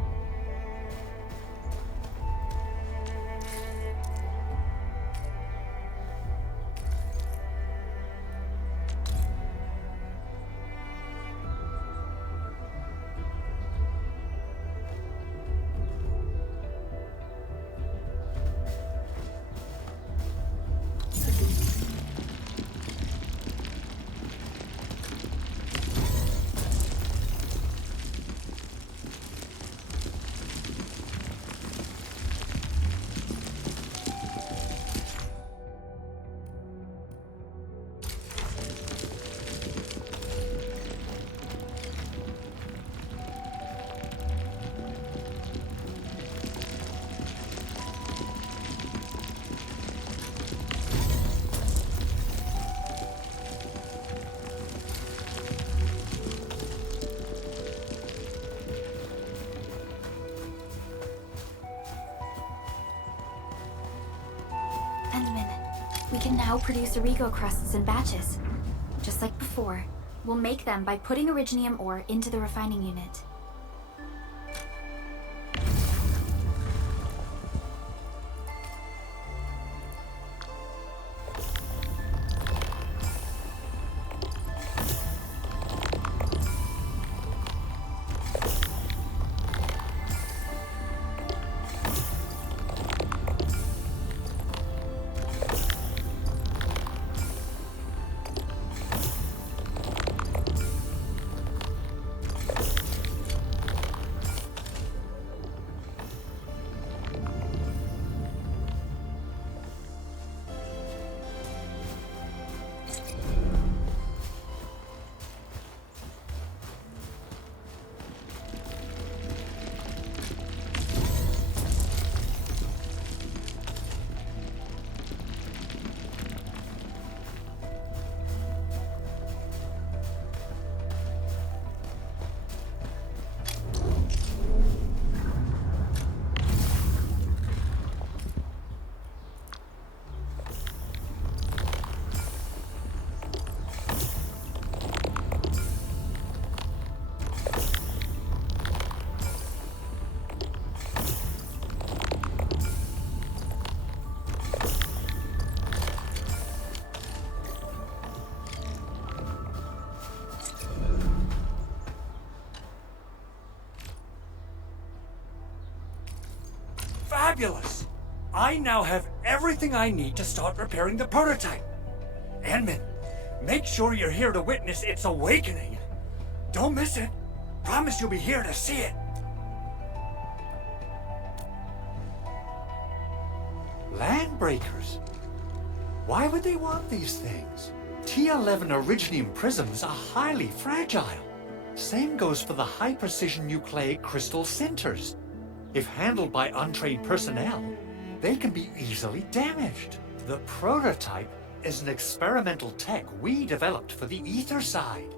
We can now produce Origo crusts in batches. Just like before, we'll make them by putting Originium ore into the refining unit. Fabulous! I now have everything I need to start repairing the prototype. Endman, make sure you're here to witness its awakening. Don't miss it. Promise you'll be here to see it. Landbreakers? Why would they want these things? T11 Originium prisms are highly fragile. Same goes for the high-precision nucleic crystal centers. If handled by untrained personnel, they can be easily damaged. The prototype is an experimental tech we developed for the ether side.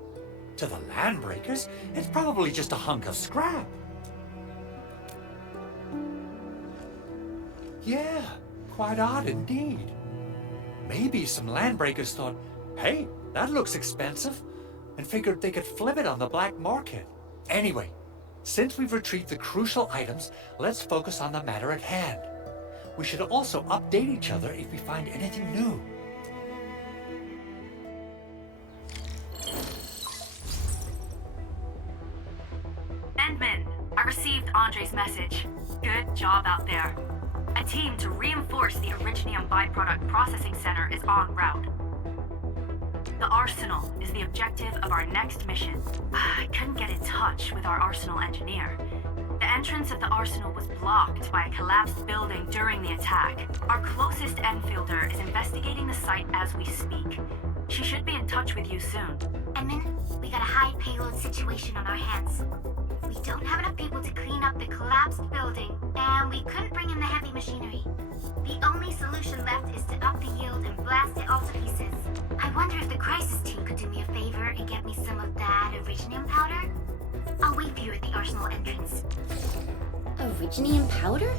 To the Landbreakers, it's probably just a hunk of scrap. Yeah, quite odd indeed. Maybe some Landbreakers thought, hey, that looks expensive, and figured they could flip it on the black market. Anyway, since we've retrieved the crucial items, let's focus on the matter at hand. We should also update each other if we find anything new. Endman, I received Andre's message. Good job out there. A team to reinforce the Originium byproduct processing center is en route. The Arsenal is the objective of our next mission. I couldn't get in touch with our Arsenal engineer. The entrance of the Arsenal was blocked by a collapsed building during the attack. Our closest Enfielder is investigating the site as we speak. She should be in touch with you soon. Endman, we got a high payload situation on our hands. We don't have enough people to clean up the collapsed building, and we couldn't bring in the heavy machinery. The only solution left is to up the yield and blast it all to pieces. I wonder if the crisis team could do me a favor and get me some of that originium powder? I'll wait for you at the arsenal entrance. Originium powder?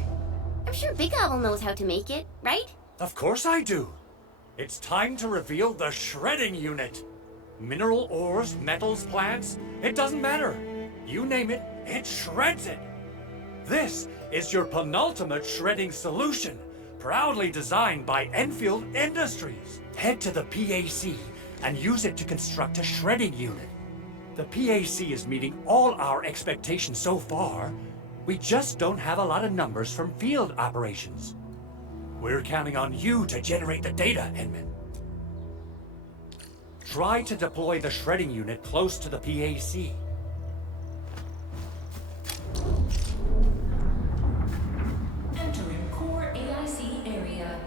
I'm sure Big Owl knows how to make it, right? Of course I do. It's time to reveal the shredding unit. Mineral ores, metals, plants, it doesn't matter. You name it, it shreds it. This is your penultimate shredding solution, proudly designed by Enfield Industries. Head to the PAC and use it to construct a shredding unit. The PAC is meeting all our expectations so far. We just don't have a lot of numbers from field operations. We're counting on you to generate the data, Edmund. Try to deploy the shredding unit close to the PAC. Entering core AIC area.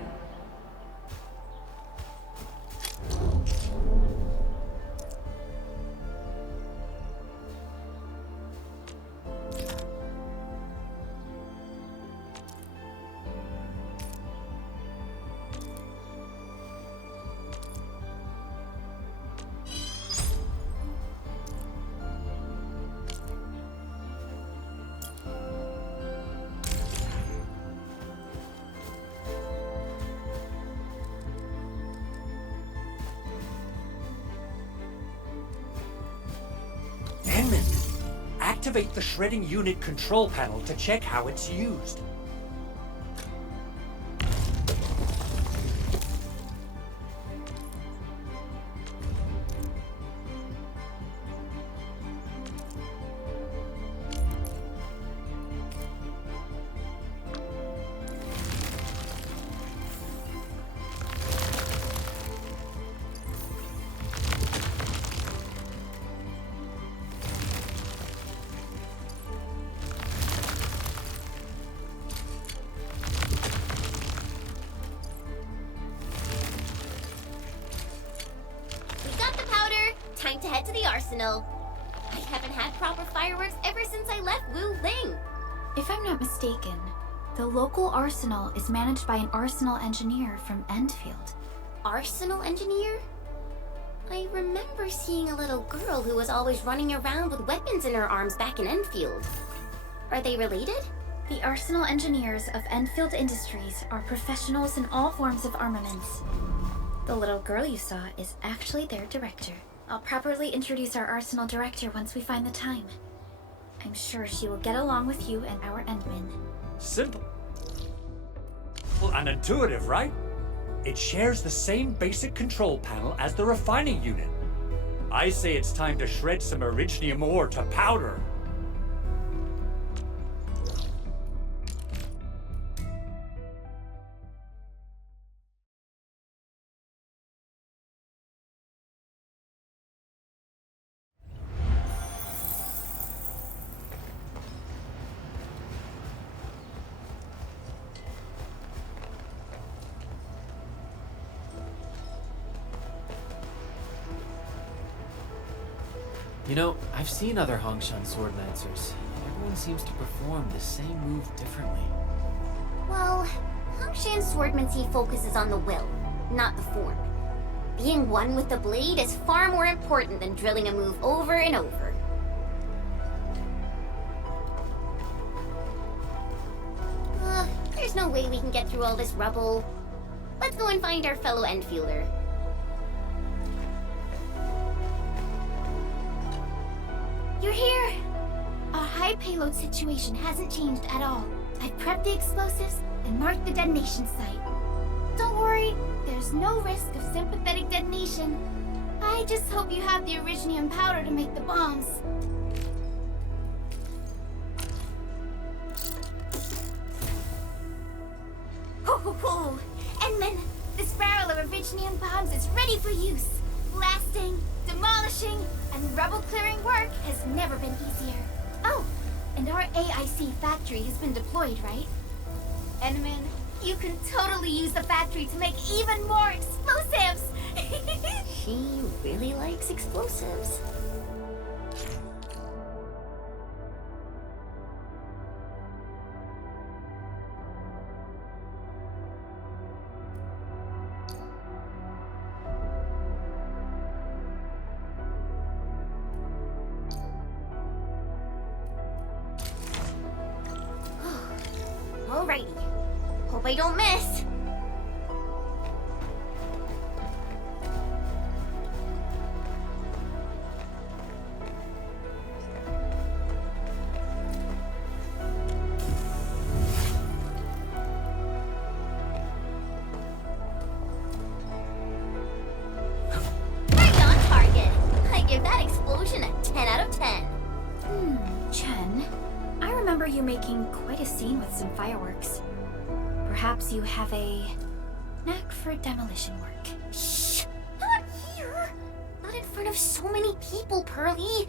Activate the shredding unit control panel to check how it's used. Time to head to the arsenal. I haven't had proper fireworks ever since I left Wu Ling. If I'm not mistaken, the local arsenal is managed by an arsenal engineer from Endfield. Arsenal engineer? I remember seeing a little girl who was always running around with weapons in her arms back in Enfield. Are they related? The arsenal engineers of Enfield Industries are professionals in all forms of armaments. The little girl you saw is actually their director. I'll properly introduce our arsenal director once we find the time. I'm sure she will get along with you and our Endman. Simple and intuitive, right? It shares the same basic control panel as the refining unit. I say it's time to shred some originium ore to powder. You know, I've seen other Hongshan sword dancers. Everyone seems to perform the same move differently. Well, Hongshan swordmancy focuses on the will, not the form. Being one with the blade is far more important than drilling a move over and over. There's no way we can get through all this rubble. Let's go and find our fellow Enfielder. You're here! Our high payload situation hasn't changed at all. I've prepped the explosives and marked the detonation site. Don't worry, there's no risk of sympathetic detonation. I just hope you have the originium powder to make the bombs. Ho ho ho! And then, this barrel of originium bombs is ready for use. Blasting, demolishing, and rubble-clearing work has never been easier. Oh, and our AIC factory has been deployed, right? Enman, you can totally use the factory to make even more explosives! She really likes explosives. Alrighty. Hope I don't miss. Right on target. I give that explosion a 10 out of 10. Chen, I remember you making quite a scene with some fireworks. Perhaps you have a knack for demolition work. Shh! Not here! Not in front of so many people, Pearly.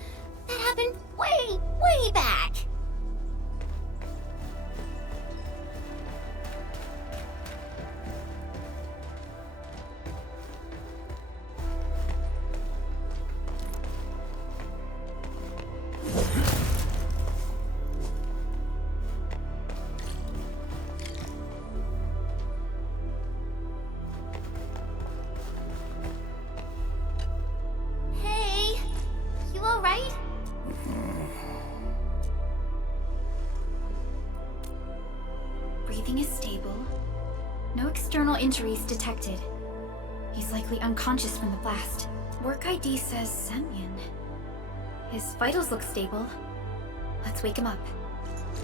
That happened way, way back. Hey, you alright? Breathing is stable. No external injuries detected. He's likely unconscious from the blast. Work ID says Semyon. His vitals look stable. Let's wake him up.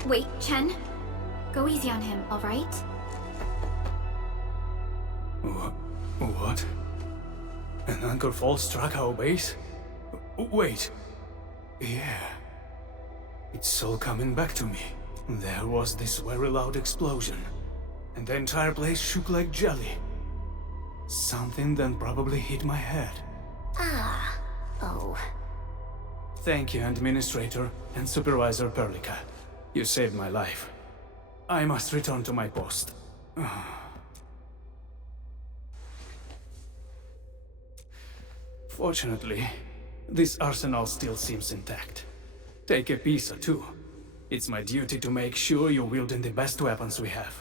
Wait, Chen. Go easy on him, alright? What? An anchor fall struck our base? Wait. Yeah. It's all coming back to me. There was this very loud explosion, and the entire place shook like jelly. Something then probably hit my head. Ah. Oh. Thank you, Administrator and Supervisor Perlica. You saved my life. I must return to my post. Fortunately, this arsenal still seems intact. Take a piece or two. It's my duty to make sure you're wielding the best weapons we have.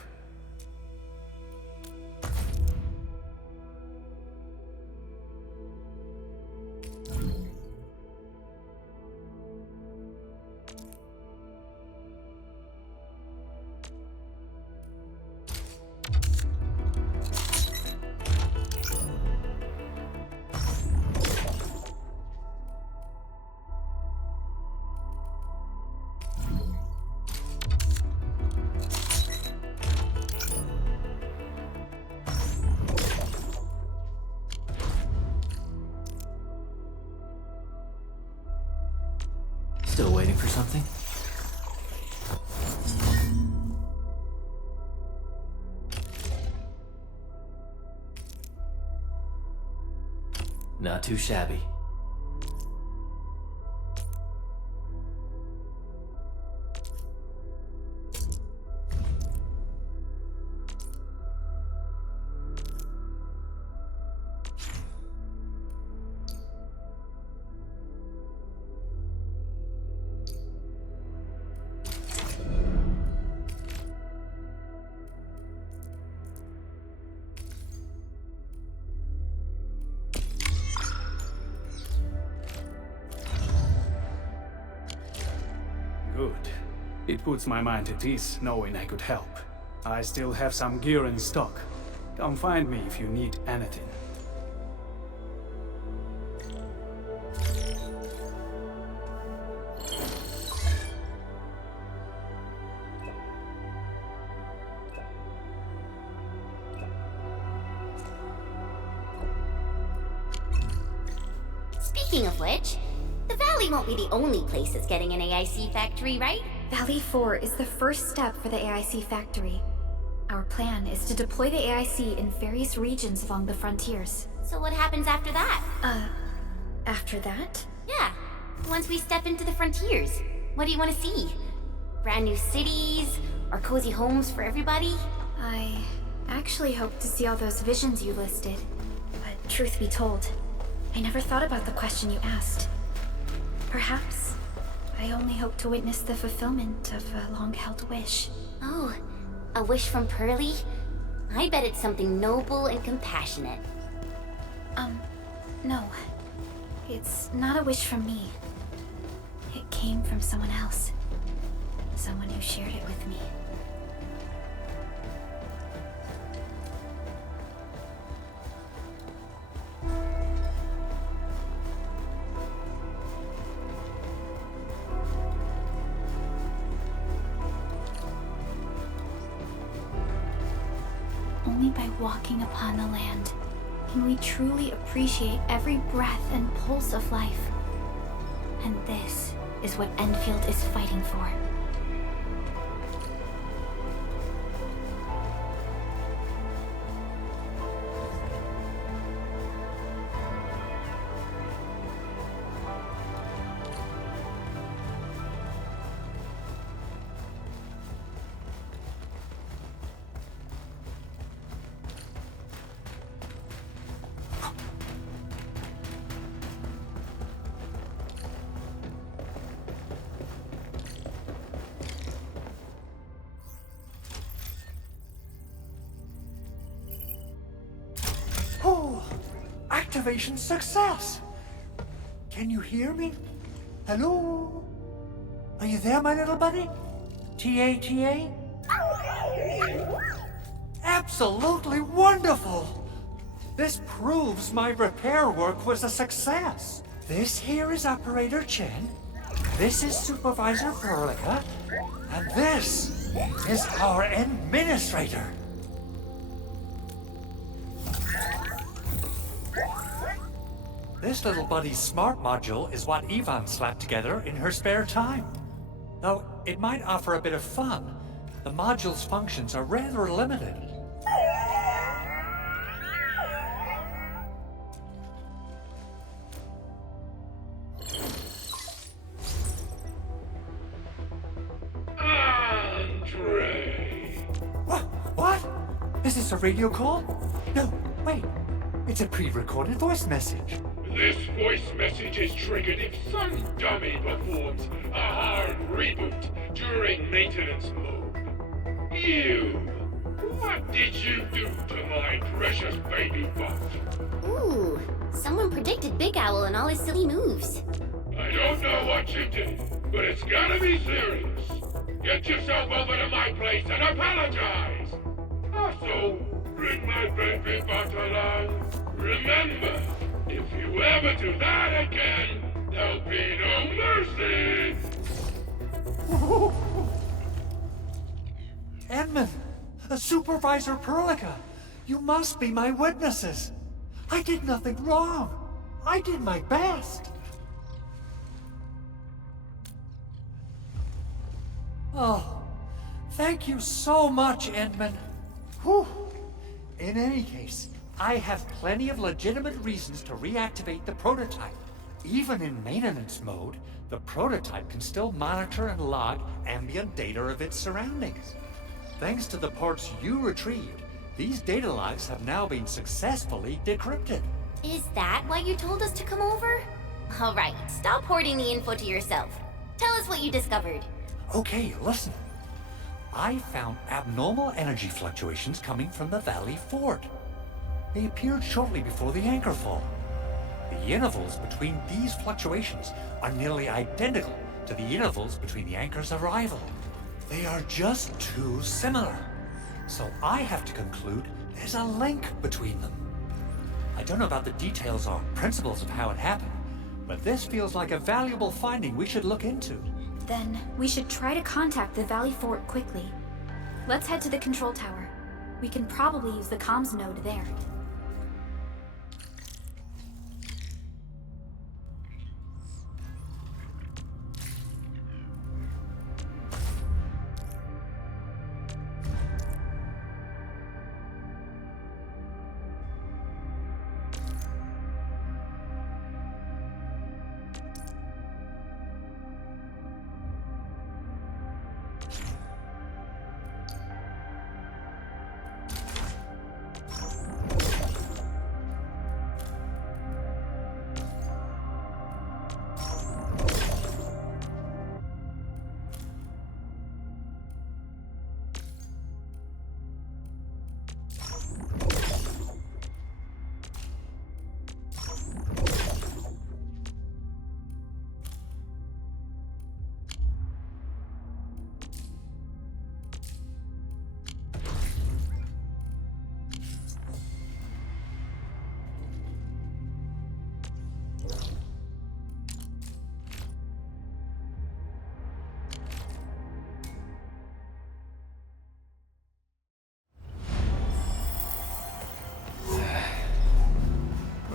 Still waiting for something? Not too shabby. Good. It puts my mind at ease knowing I could help. I still have some gear in stock. Come find me if you need anything. Speaking of which, the Valley won't be the only place that's getting an AIC factory, right? Valley 4 is the first step for the AIC factory. Our plan is to deploy the AIC in various regions along the frontiers. So what happens after that? After that? Yeah, once we step into the frontiers, what do you want to see? Brand new cities? Or cozy homes for everybody? I actually hope to see all those visions you listed. But truth be told, I never thought about the question you asked. Perhaps I only hope to witness the fulfillment of a long-held wish. Oh, a wish from Pearly? I bet it's something noble and compassionate. No. It's not a wish from me. It came from someone else. Someone who shared it with me. by walking upon the land can we truly appreciate every breath and pulse of life. And this is what Enfield is fighting for. Oh, activation success! Can you hear me? Hello? Are you there, my little buddy? T-A-T-A? Absolutely wonderful! This proves my repair work was a success. This here is Operator Chen, this is Supervisor Prologue, and this is our Administrator. This little buddy's smart module is what Ivan slapped together in her spare time. Though it might offer a bit of fun, the module's functions are rather limited. Andre! What? Is this a radio call? No, wait. It's a pre-recorded voice message. This voice message is triggered if some dummy performs a hard reboot during maintenance mode. You! What did you do to my precious baby bot? Ooh, someone predicted Big Owl and all his silly moves. I don't know what you did, but it's gotta be serious. Get yourself over to my place and apologize. Also, bring my baby bot along. Remember, if you ever do that again, there'll be no mercy! Edmund, Supervisor Prologue, you must be my witnesses. I did nothing wrong. I did my best. Oh, thank you so much, Edmund. Whew. In any case, I have plenty of legitimate reasons to reactivate the prototype. Even in maintenance mode, the prototype can still monitor and log ambient data of its surroundings. Thanks to the parts you retrieved, these data logs have now been successfully decrypted. Is that why you told us to come over? All right, stop hoarding the info to yourself. Tell us what you discovered. Okay, listen. I found abnormal energy fluctuations coming from the Valley Fort. They appeared shortly before the anchor fall. The intervals between these fluctuations are nearly identical to the intervals between the anchor's arrival. They are just too similar. So I have to conclude there's a link between them. I don't know about the details or principles of how it happened, but this feels like a valuable finding we should look into. Then we should try to contact the Valley Fort quickly. Let's head to the control tower. We can probably use the comms node there.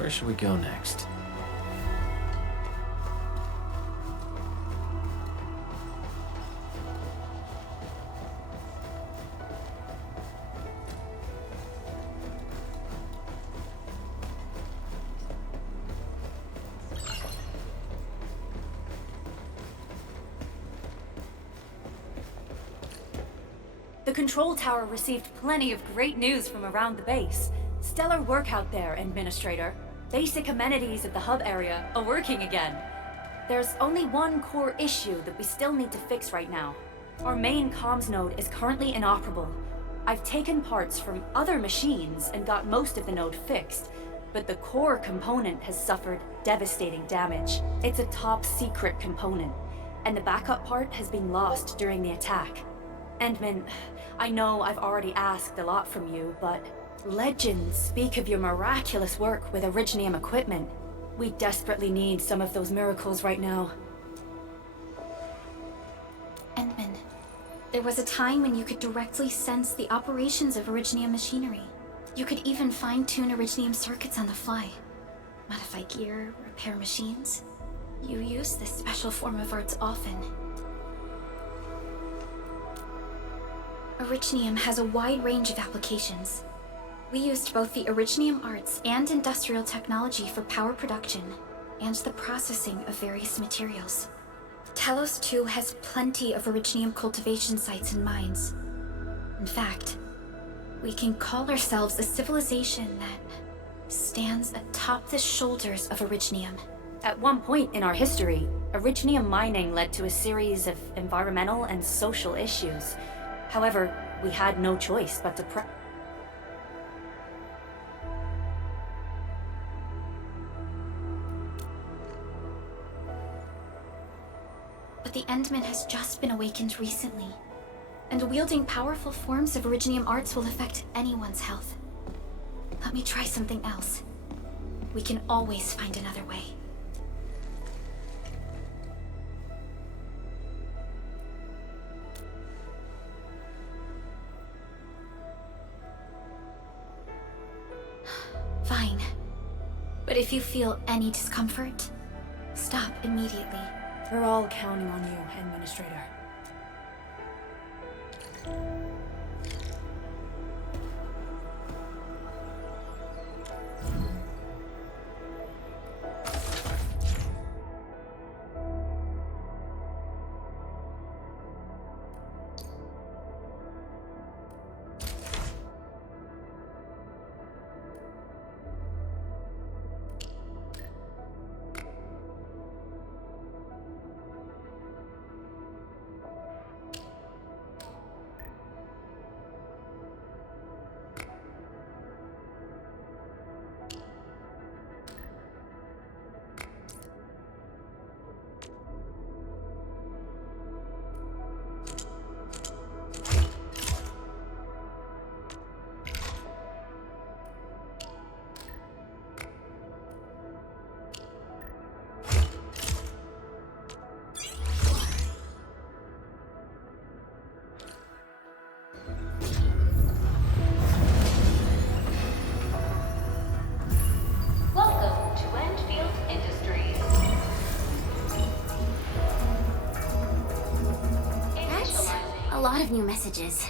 Where should we go next? The control tower received plenty of great news from around the base. Stellar work out there, Administrator. Basic amenities of the hub area are working again. There's only one core issue that we still need to fix right now. Our main comms node is currently inoperable. I've taken parts from other machines and got most of the node fixed, but the core component has suffered devastating damage. It's a top secret component, and the backup part has been lost during the attack. Endman, I know I've already asked a lot from you, but legends speak of your miraculous work with Originium equipment. We desperately need some of those miracles right now. Endman, there was a time when you could directly sense the operations of Originium machinery. You could even fine-tune Originium circuits on the fly. Modify gear, repair machines. You use this special form of arts often. Originium has a wide range of applications. We used both the Originium arts and industrial technology for power production and the processing of various materials. Talos 2 has plenty of Originium cultivation sites and mines. In fact, we can call ourselves a civilization that stands atop the shoulders of Originium. At one point in our history, Originium mining led to a series of environmental and social issues. However, we had no choice but to But the Endman has just been awakened recently, and wielding powerful forms of Originium arts will affect anyone's health. Let me try something else. We can always find another way. Fine. But if you feel any discomfort, stop immediately. We're all counting on you, Administrator. A lot of new messages.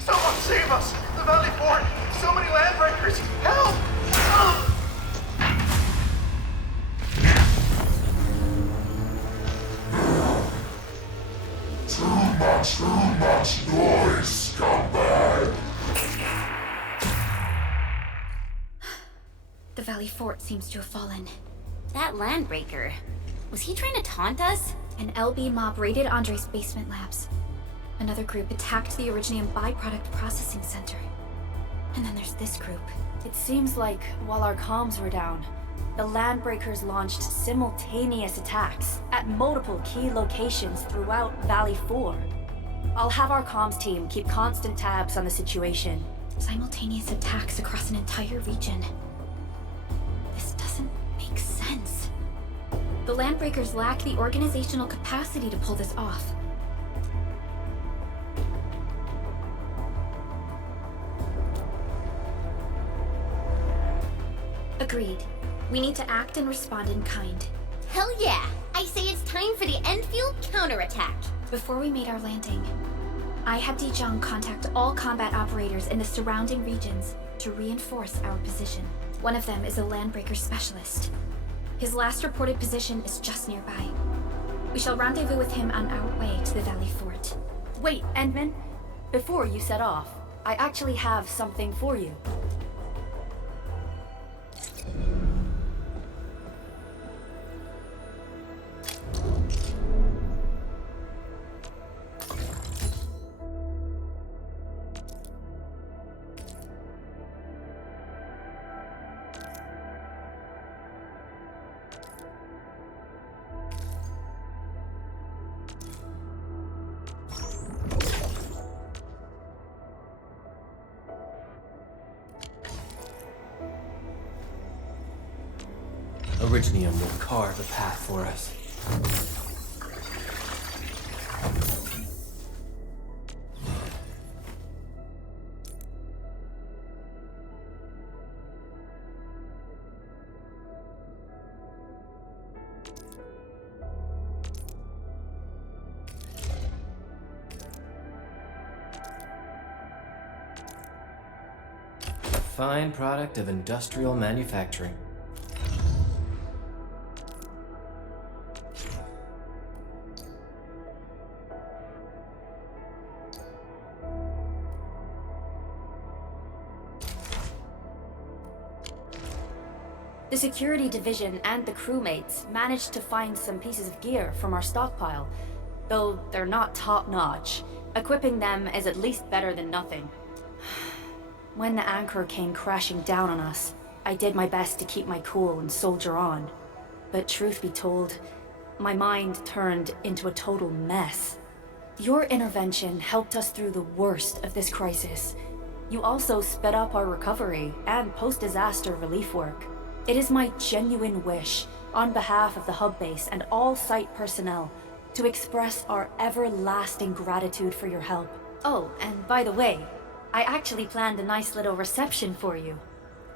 Someone save us! The Valley Fort! So many landbreakers! Help! Too much noise, scumbag! The Valley Fort seems to have fallen. That landbreaker. Was he trying to taunt us? An LB mob raided Andre's basement labs. Another group attacked the Originium byproduct processing center. And then there's this group. It seems like, while our comms were down, the landbreakers launched simultaneous attacks at multiple key locations throughout Valley 4. I'll have our comms team keep constant tabs on the situation. Simultaneous attacks across an entire region. This doesn't make sense. The Landbreakers lack the organizational capacity to pull this off. Agreed. We need to act and respond in kind. Hell yeah! I say it's time for the Enfield counterattack. Before we made our landing, I had Dijong contact all combat operators in the surrounding regions to reinforce our position. One of them is a landbreaker specialist. His last reported position is just nearby. We shall rendezvous with him on our way to the Valley Fort. Wait, Endman. Before you set off, I actually have something for you. Originium will carve a path for us. A fine product of industrial manufacturing. The security division and the crewmates managed to find some pieces of gear from our stockpile, though they're not top-notch. Equipping them is at least better than nothing. When the anchor came crashing down on us, I did my best to keep my cool and soldier on. But truth be told, my mind turned into a total mess. Your intervention helped us through the worst of this crisis. You also sped up our recovery and post-disaster relief work. It is my genuine wish, on behalf of the hub base and all site personnel, to express our everlasting gratitude for your help. Oh, and by the way, I actually planned a nice little reception for you.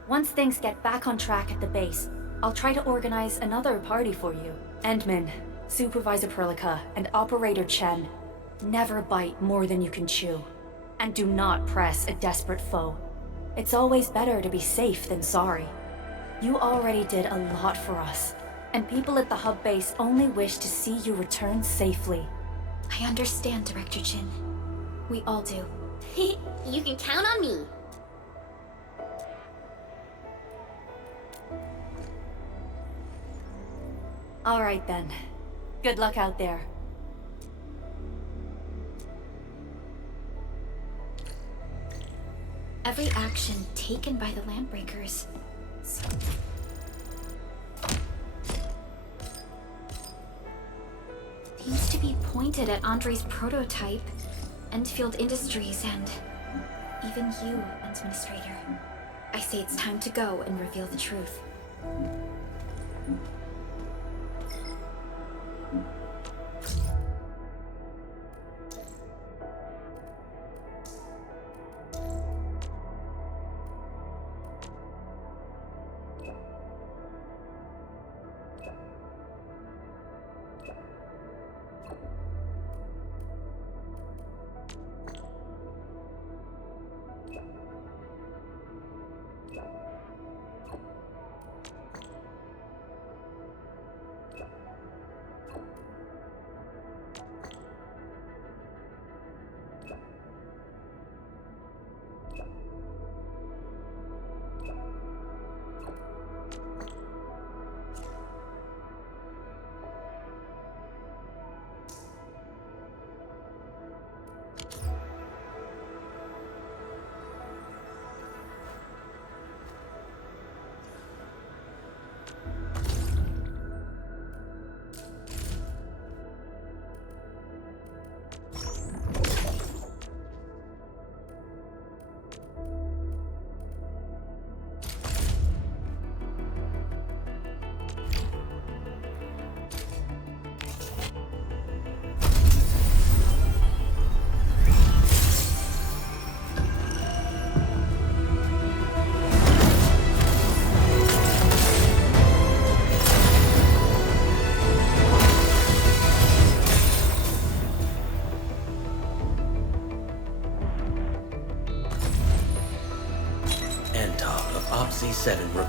Once things get back on track at the base, I'll try to organize another party for you. Endman, Supervisor Prologue, and Operator Chen, never bite more than you can chew. And do not press a desperate foe. It's always better to be safe than sorry. You already did a lot for us, and people at the hub base only wish to see you return safely. I understand, Director Chin. We all do. You can count on me. All right then. Good luck out there. Every action taken by the Landbreakers seems to be pointed at Andre's prototype, Endfield Industries, and even you, Administrator. I say it's time to go and reveal the truth.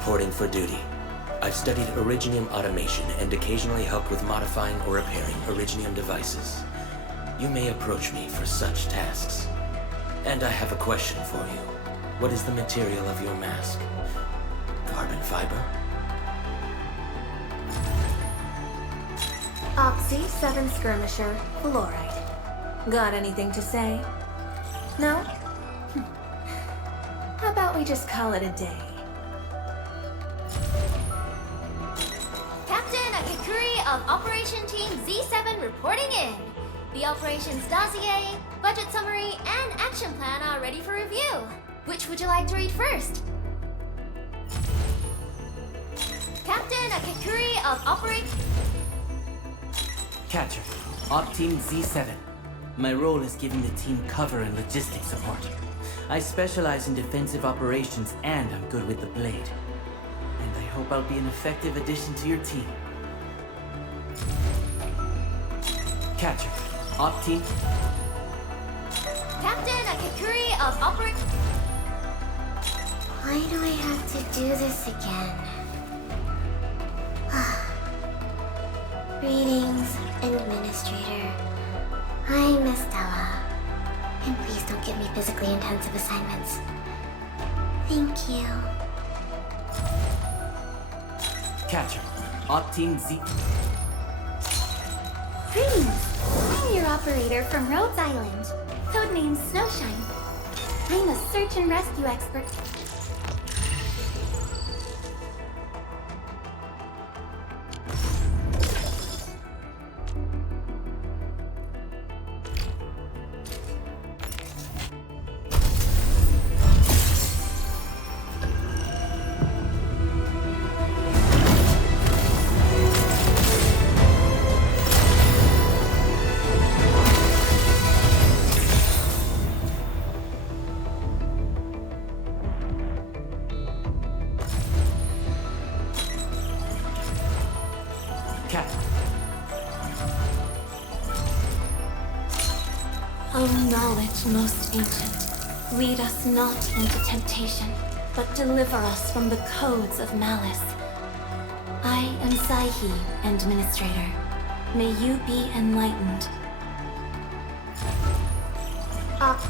reporting for duty. I've studied Originium automation and occasionally helped with modifying or repairing Originium devices. You may approach me for such tasks. And I have a question for you. What is the material of your mask? Carbon fiber? Oxy 7 Skirmisher, Fluoride. Got anything to say? No? How about we just call it a day? Captain Akikuri of Operation Team Z7 reporting in. The operations dossier, budget summary, and action plan are ready for review. Which would you like to read first? Captain Akikuri of Operation... Catcher, Op Team Z7. My role is giving the team cover and logistics support. I specialize in defensive operations and I'm good with the blade. And I hope I'll be an effective addition to your team. Catcher, Op Team... Captain Akikuri of Operation... Why do I have to do this again? Greetings, Administrator. I'm Estella. And please don't give me physically intensive assignments. Thank you. Catcher, Op Team Z... Greetings! I'm your operator from Rhodes Island, codenamed Snowshine. I'm a search and rescue expert. O knowledge most ancient, lead us not into temptation, but deliver us from the codes of malice. I am Sahib, Administrator. May you be enlightened. Op